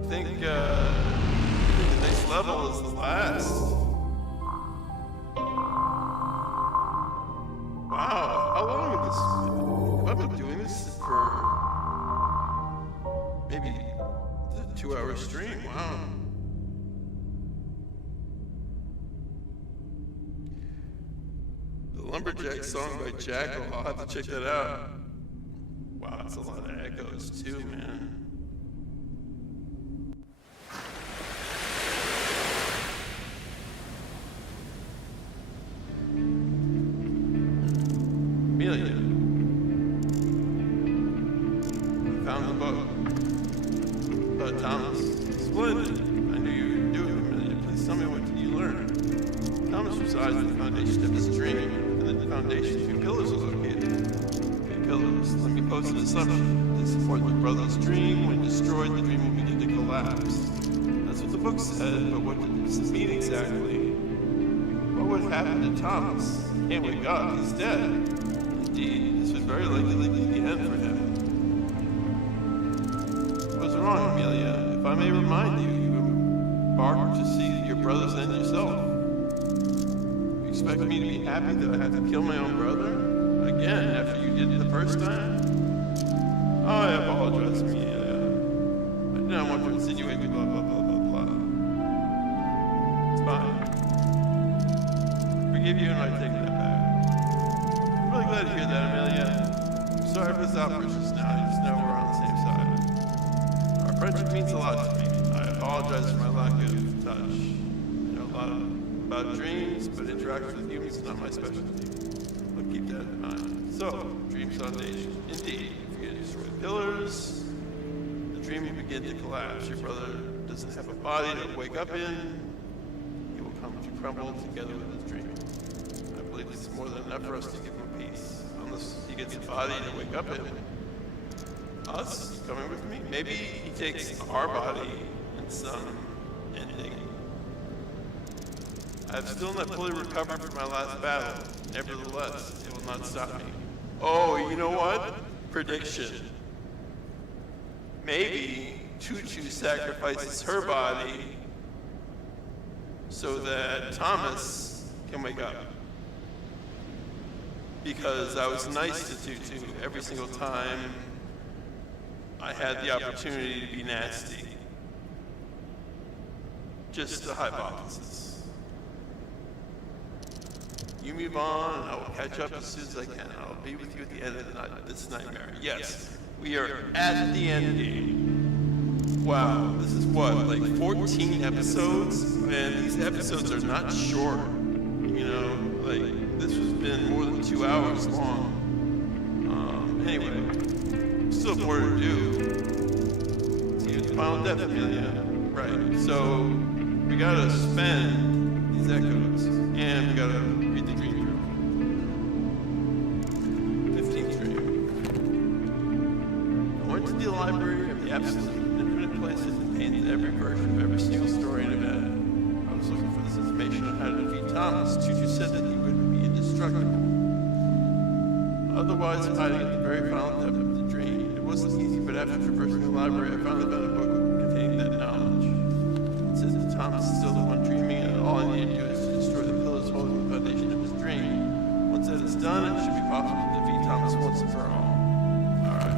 I think the next level is the last. Wow, how long have this been? I've been doing this for maybe a 2-hour stream. Wow. The Lumberjack song by Jackal, I'll have to check that out. Wow, that's a lot of echoes too, man. Amelia. Found the book. Thomas. Splendid. I knew you would do it, Amelia. Please tell me, what did you learn? Thomas resides at the foundation of his dream, and the foundation 2 pillars are located. 3 pillars. Let me pose an assumption. They support the brother's dream. When destroyed, the dream will begin to collapse. That's what the book said, but what does it mean exactly? What would happen to Thomas? Can't wake up, he's dead. Indeed, this would very likely be the end for him. What's wrong, Amelia? If I may remind you, you embarked to see your brother's end yourself. You expect me to be happy that I have to kill my own brother? Again, after you did it the first time? Oh, I apologize, Amelia. I did not want to insinuate blah, blah, blah, blah, blah. It's fine. Forgive you and I take that back. I'm really glad to hear that, Amelia. I'm sorry for this outburst just now. I just know we're on the same Friendship means a lot to me. I apologize for my lack of touch. I know a lot about dreams, but interacting with humans is not my specialty. I'll keep that in mind. So, dream foundation. Indeed, if you destroy pillars, the dream will begin to collapse. Your brother doesn't have a body to wake up in. He will come to crumble together with his dream. I believe this is more than enough for us to give him peace. Unless he gets a body to wake up in. Us? Coming with me? Maybe he takes our body in some ending. I have still not fully recovered from my last battle. Nevertheless, it will not stop me. Oh, you know what? Prediction. Maybe Tutu sacrifices her body so that Thomas can wake up. Because I was nice to Tutu every single time I had the opportunity to be nasty. Just a hypothesis. You move on, and I will catch up as soon as I can. I'll be with you at the end of the night, this nightmare. Yes, we are at the end game. Wow, this is what, like 14 episodes? Man, these episodes are not short. You know, like, this has been more than 2 hours long. Anyway. Still more to do. See, the final depth, Amelia. Right. So we gotta spend these echoes, and we gotta read the dream journal. 15th dream. I went to the library of the absolute infinite place that contains every version of every single story in event. I was looking for this information on how to defeat Thomas. Tutu said that he would be indestructible. Otherwise, hiding at the very final depth of the dream. It wasn't easy, but after traversing the library, I finally found a book containing that knowledge. It says that Thomas is still the one dreaming, and all I need to do is to destroy the pillars holding the foundation of his dream. Once that is done, it should be possible to defeat Thomas once and for all. Alright.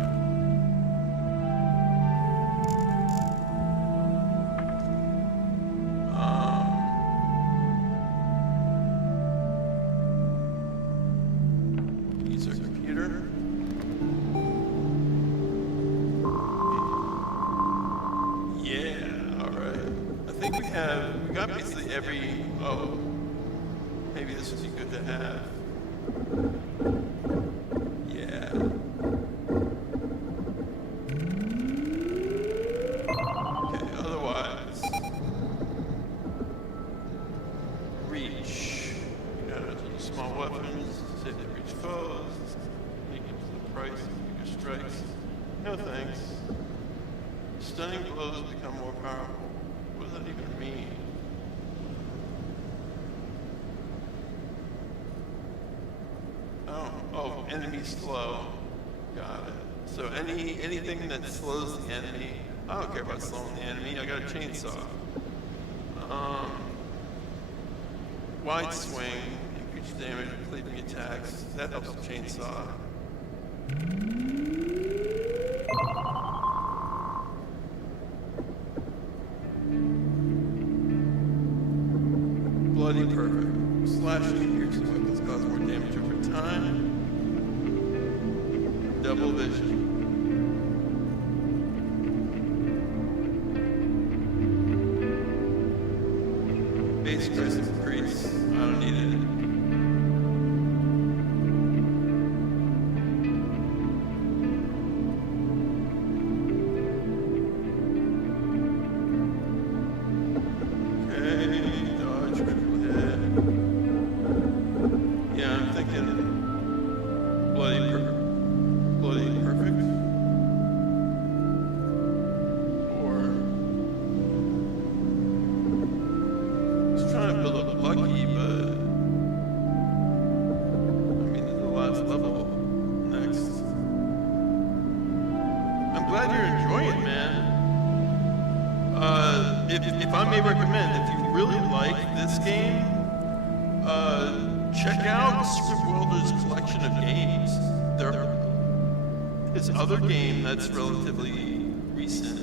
Use our computer. We got basically every, maybe this would be good to have. Yeah. Okay, otherwise, reach. You gotta use small weapons, save the reach foes, make it to the price of bigger strikes. No thanks. Stunning blows become more powerful. What does that even mean? Oh, enemy slow. Got it. So anything that slows the enemy, I don't care about slowing the enemy, I got a chainsaw. Wide swing, increase damage with cleaving attacks. That helps the chainsaw. Bloody perfect. Slashing and piercing weapons cause more damage over time. Double vision. Base price increase. I don't need it. If I may recommend, if you really like this game, check out Script Welder's collection of games. His other game that's relatively recent,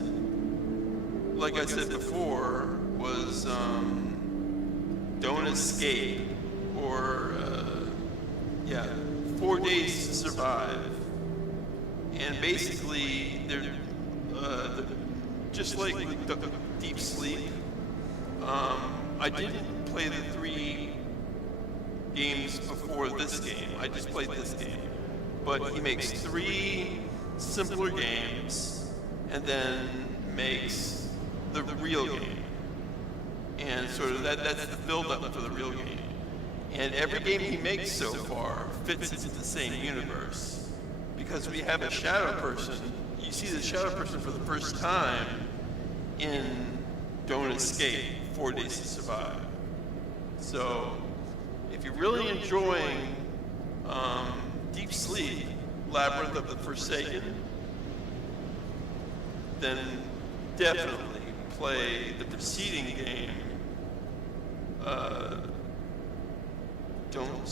like I said before, was Don't Escape, or 4 Days to Survive. And basically, just like with Deep Sleep, I didn't play the 3 games before this game. I just played this game. But he makes 3 simpler games and then makes the real game. And sort of that's the build-up for the real game. And every game he makes so far fits into the same universe. Because we have a shadow person. You see the shadow person for the first time in Don't Escape, 4 Days to Survive. So, if you're really enjoying Deep Sleep, Labyrinth of the Forsaken, then definitely play the preceding game, Don't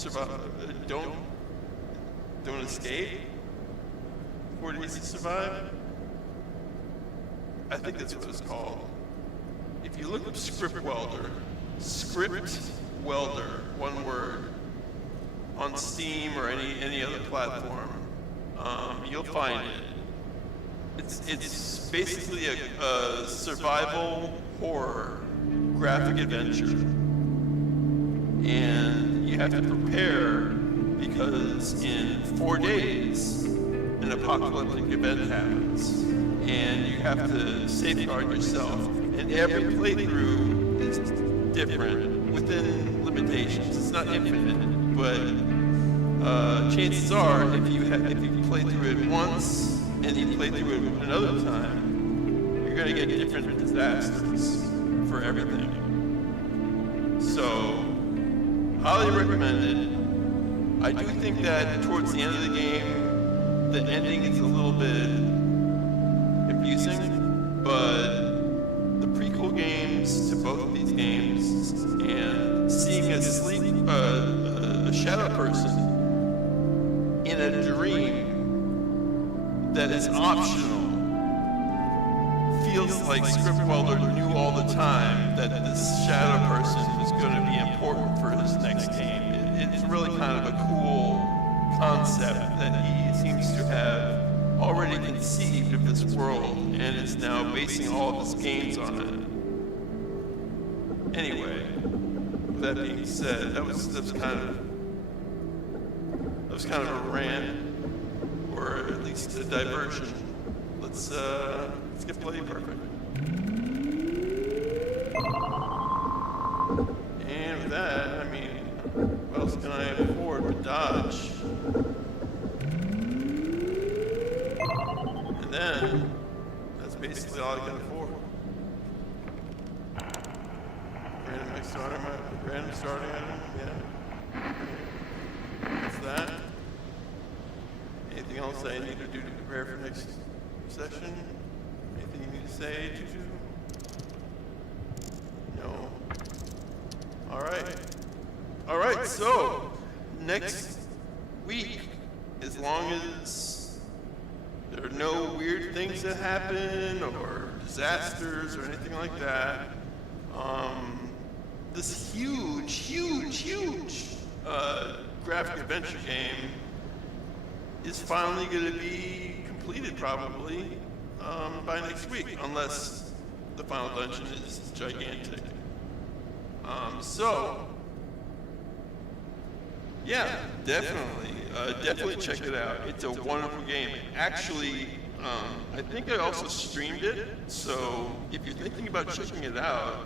Escape, 4 Days to Survive. I think that's what it's called. If you look up Script Welder, one word, on Steam or any other platform, you'll find it. It's basically a survival horror graphic adventure, and you have to prepare because in 4 days an apocalyptic event happens, and you have to safeguard yourself. And every playthrough is different within limitations. It's not infinite, but chances are, if you play through it once and you play through it another time, you're going to get different disasters for everything. So, highly recommend it. I do think that towards the end of the game, the ending is a little bit confusing, but the prequel games to both of these games and seeing a shadow person in a dream that is optional feels like Script Welder knew all the time that this shadow person is going to be important for his next game. It's really kind of a cool concept that he seems to have already conceived of this world and is now basing all of his games on it. Anyway, with that being said, that was kind of a rant, or at least a diversion. Let's get Bloody Perfect. And with that, I mean, what else can I afford with Dodge? And then, that's basically all I can afford. Random starting item, yeah. That's that. Anything else I need to do to prepare for next session? Anything you need to say, Tutu? No. Alright, so, next week, as long as there are no weird things that happen, or disasters, or anything like that, this huge graphic adventure game is finally going to be completed probably by next week, unless the final dungeon is gigantic. So, yeah, definitely check it out. It's a wonderful game. Actually, I think I also streamed it, so if you're thinking about checking it out,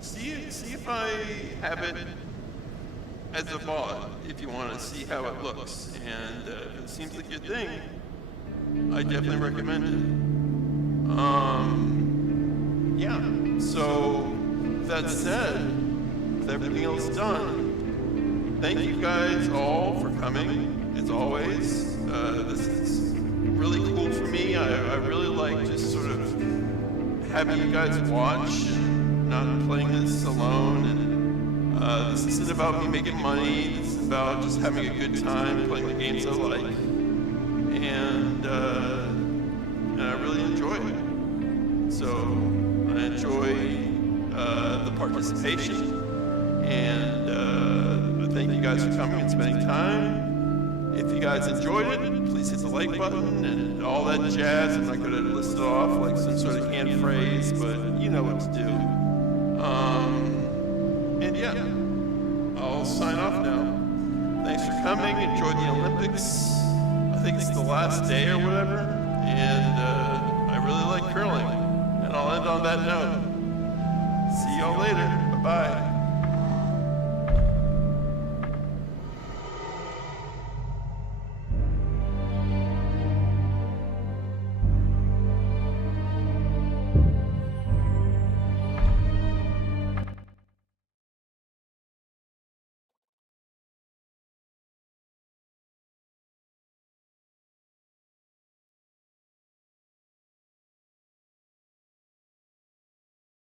see if I have it as a VOD, if you want to see how it looks. And if it seems like your thing, I definitely recommend it. Yeah, so that said, with everything else done, thank you guys all for coming, as always. This is really cool for me. I really like just sort of having you guys watch and not playing this alone. And this isn't about me making money. This is about just having a good time playing the games I like. And I really enjoy it. So I enjoy the participation. And thank you guys for coming and spending time. If you guys enjoyed it, please hit the like button and all that jazz. I'm not going to list it off like some sort of canned phrase, but you know what to do. And yeah, I'll sign off now. Thanks for coming. Enjoy the Olympics. I think it's the last day or whatever, and I really like curling. And I'll end on that note. See y'all later. Bye-bye.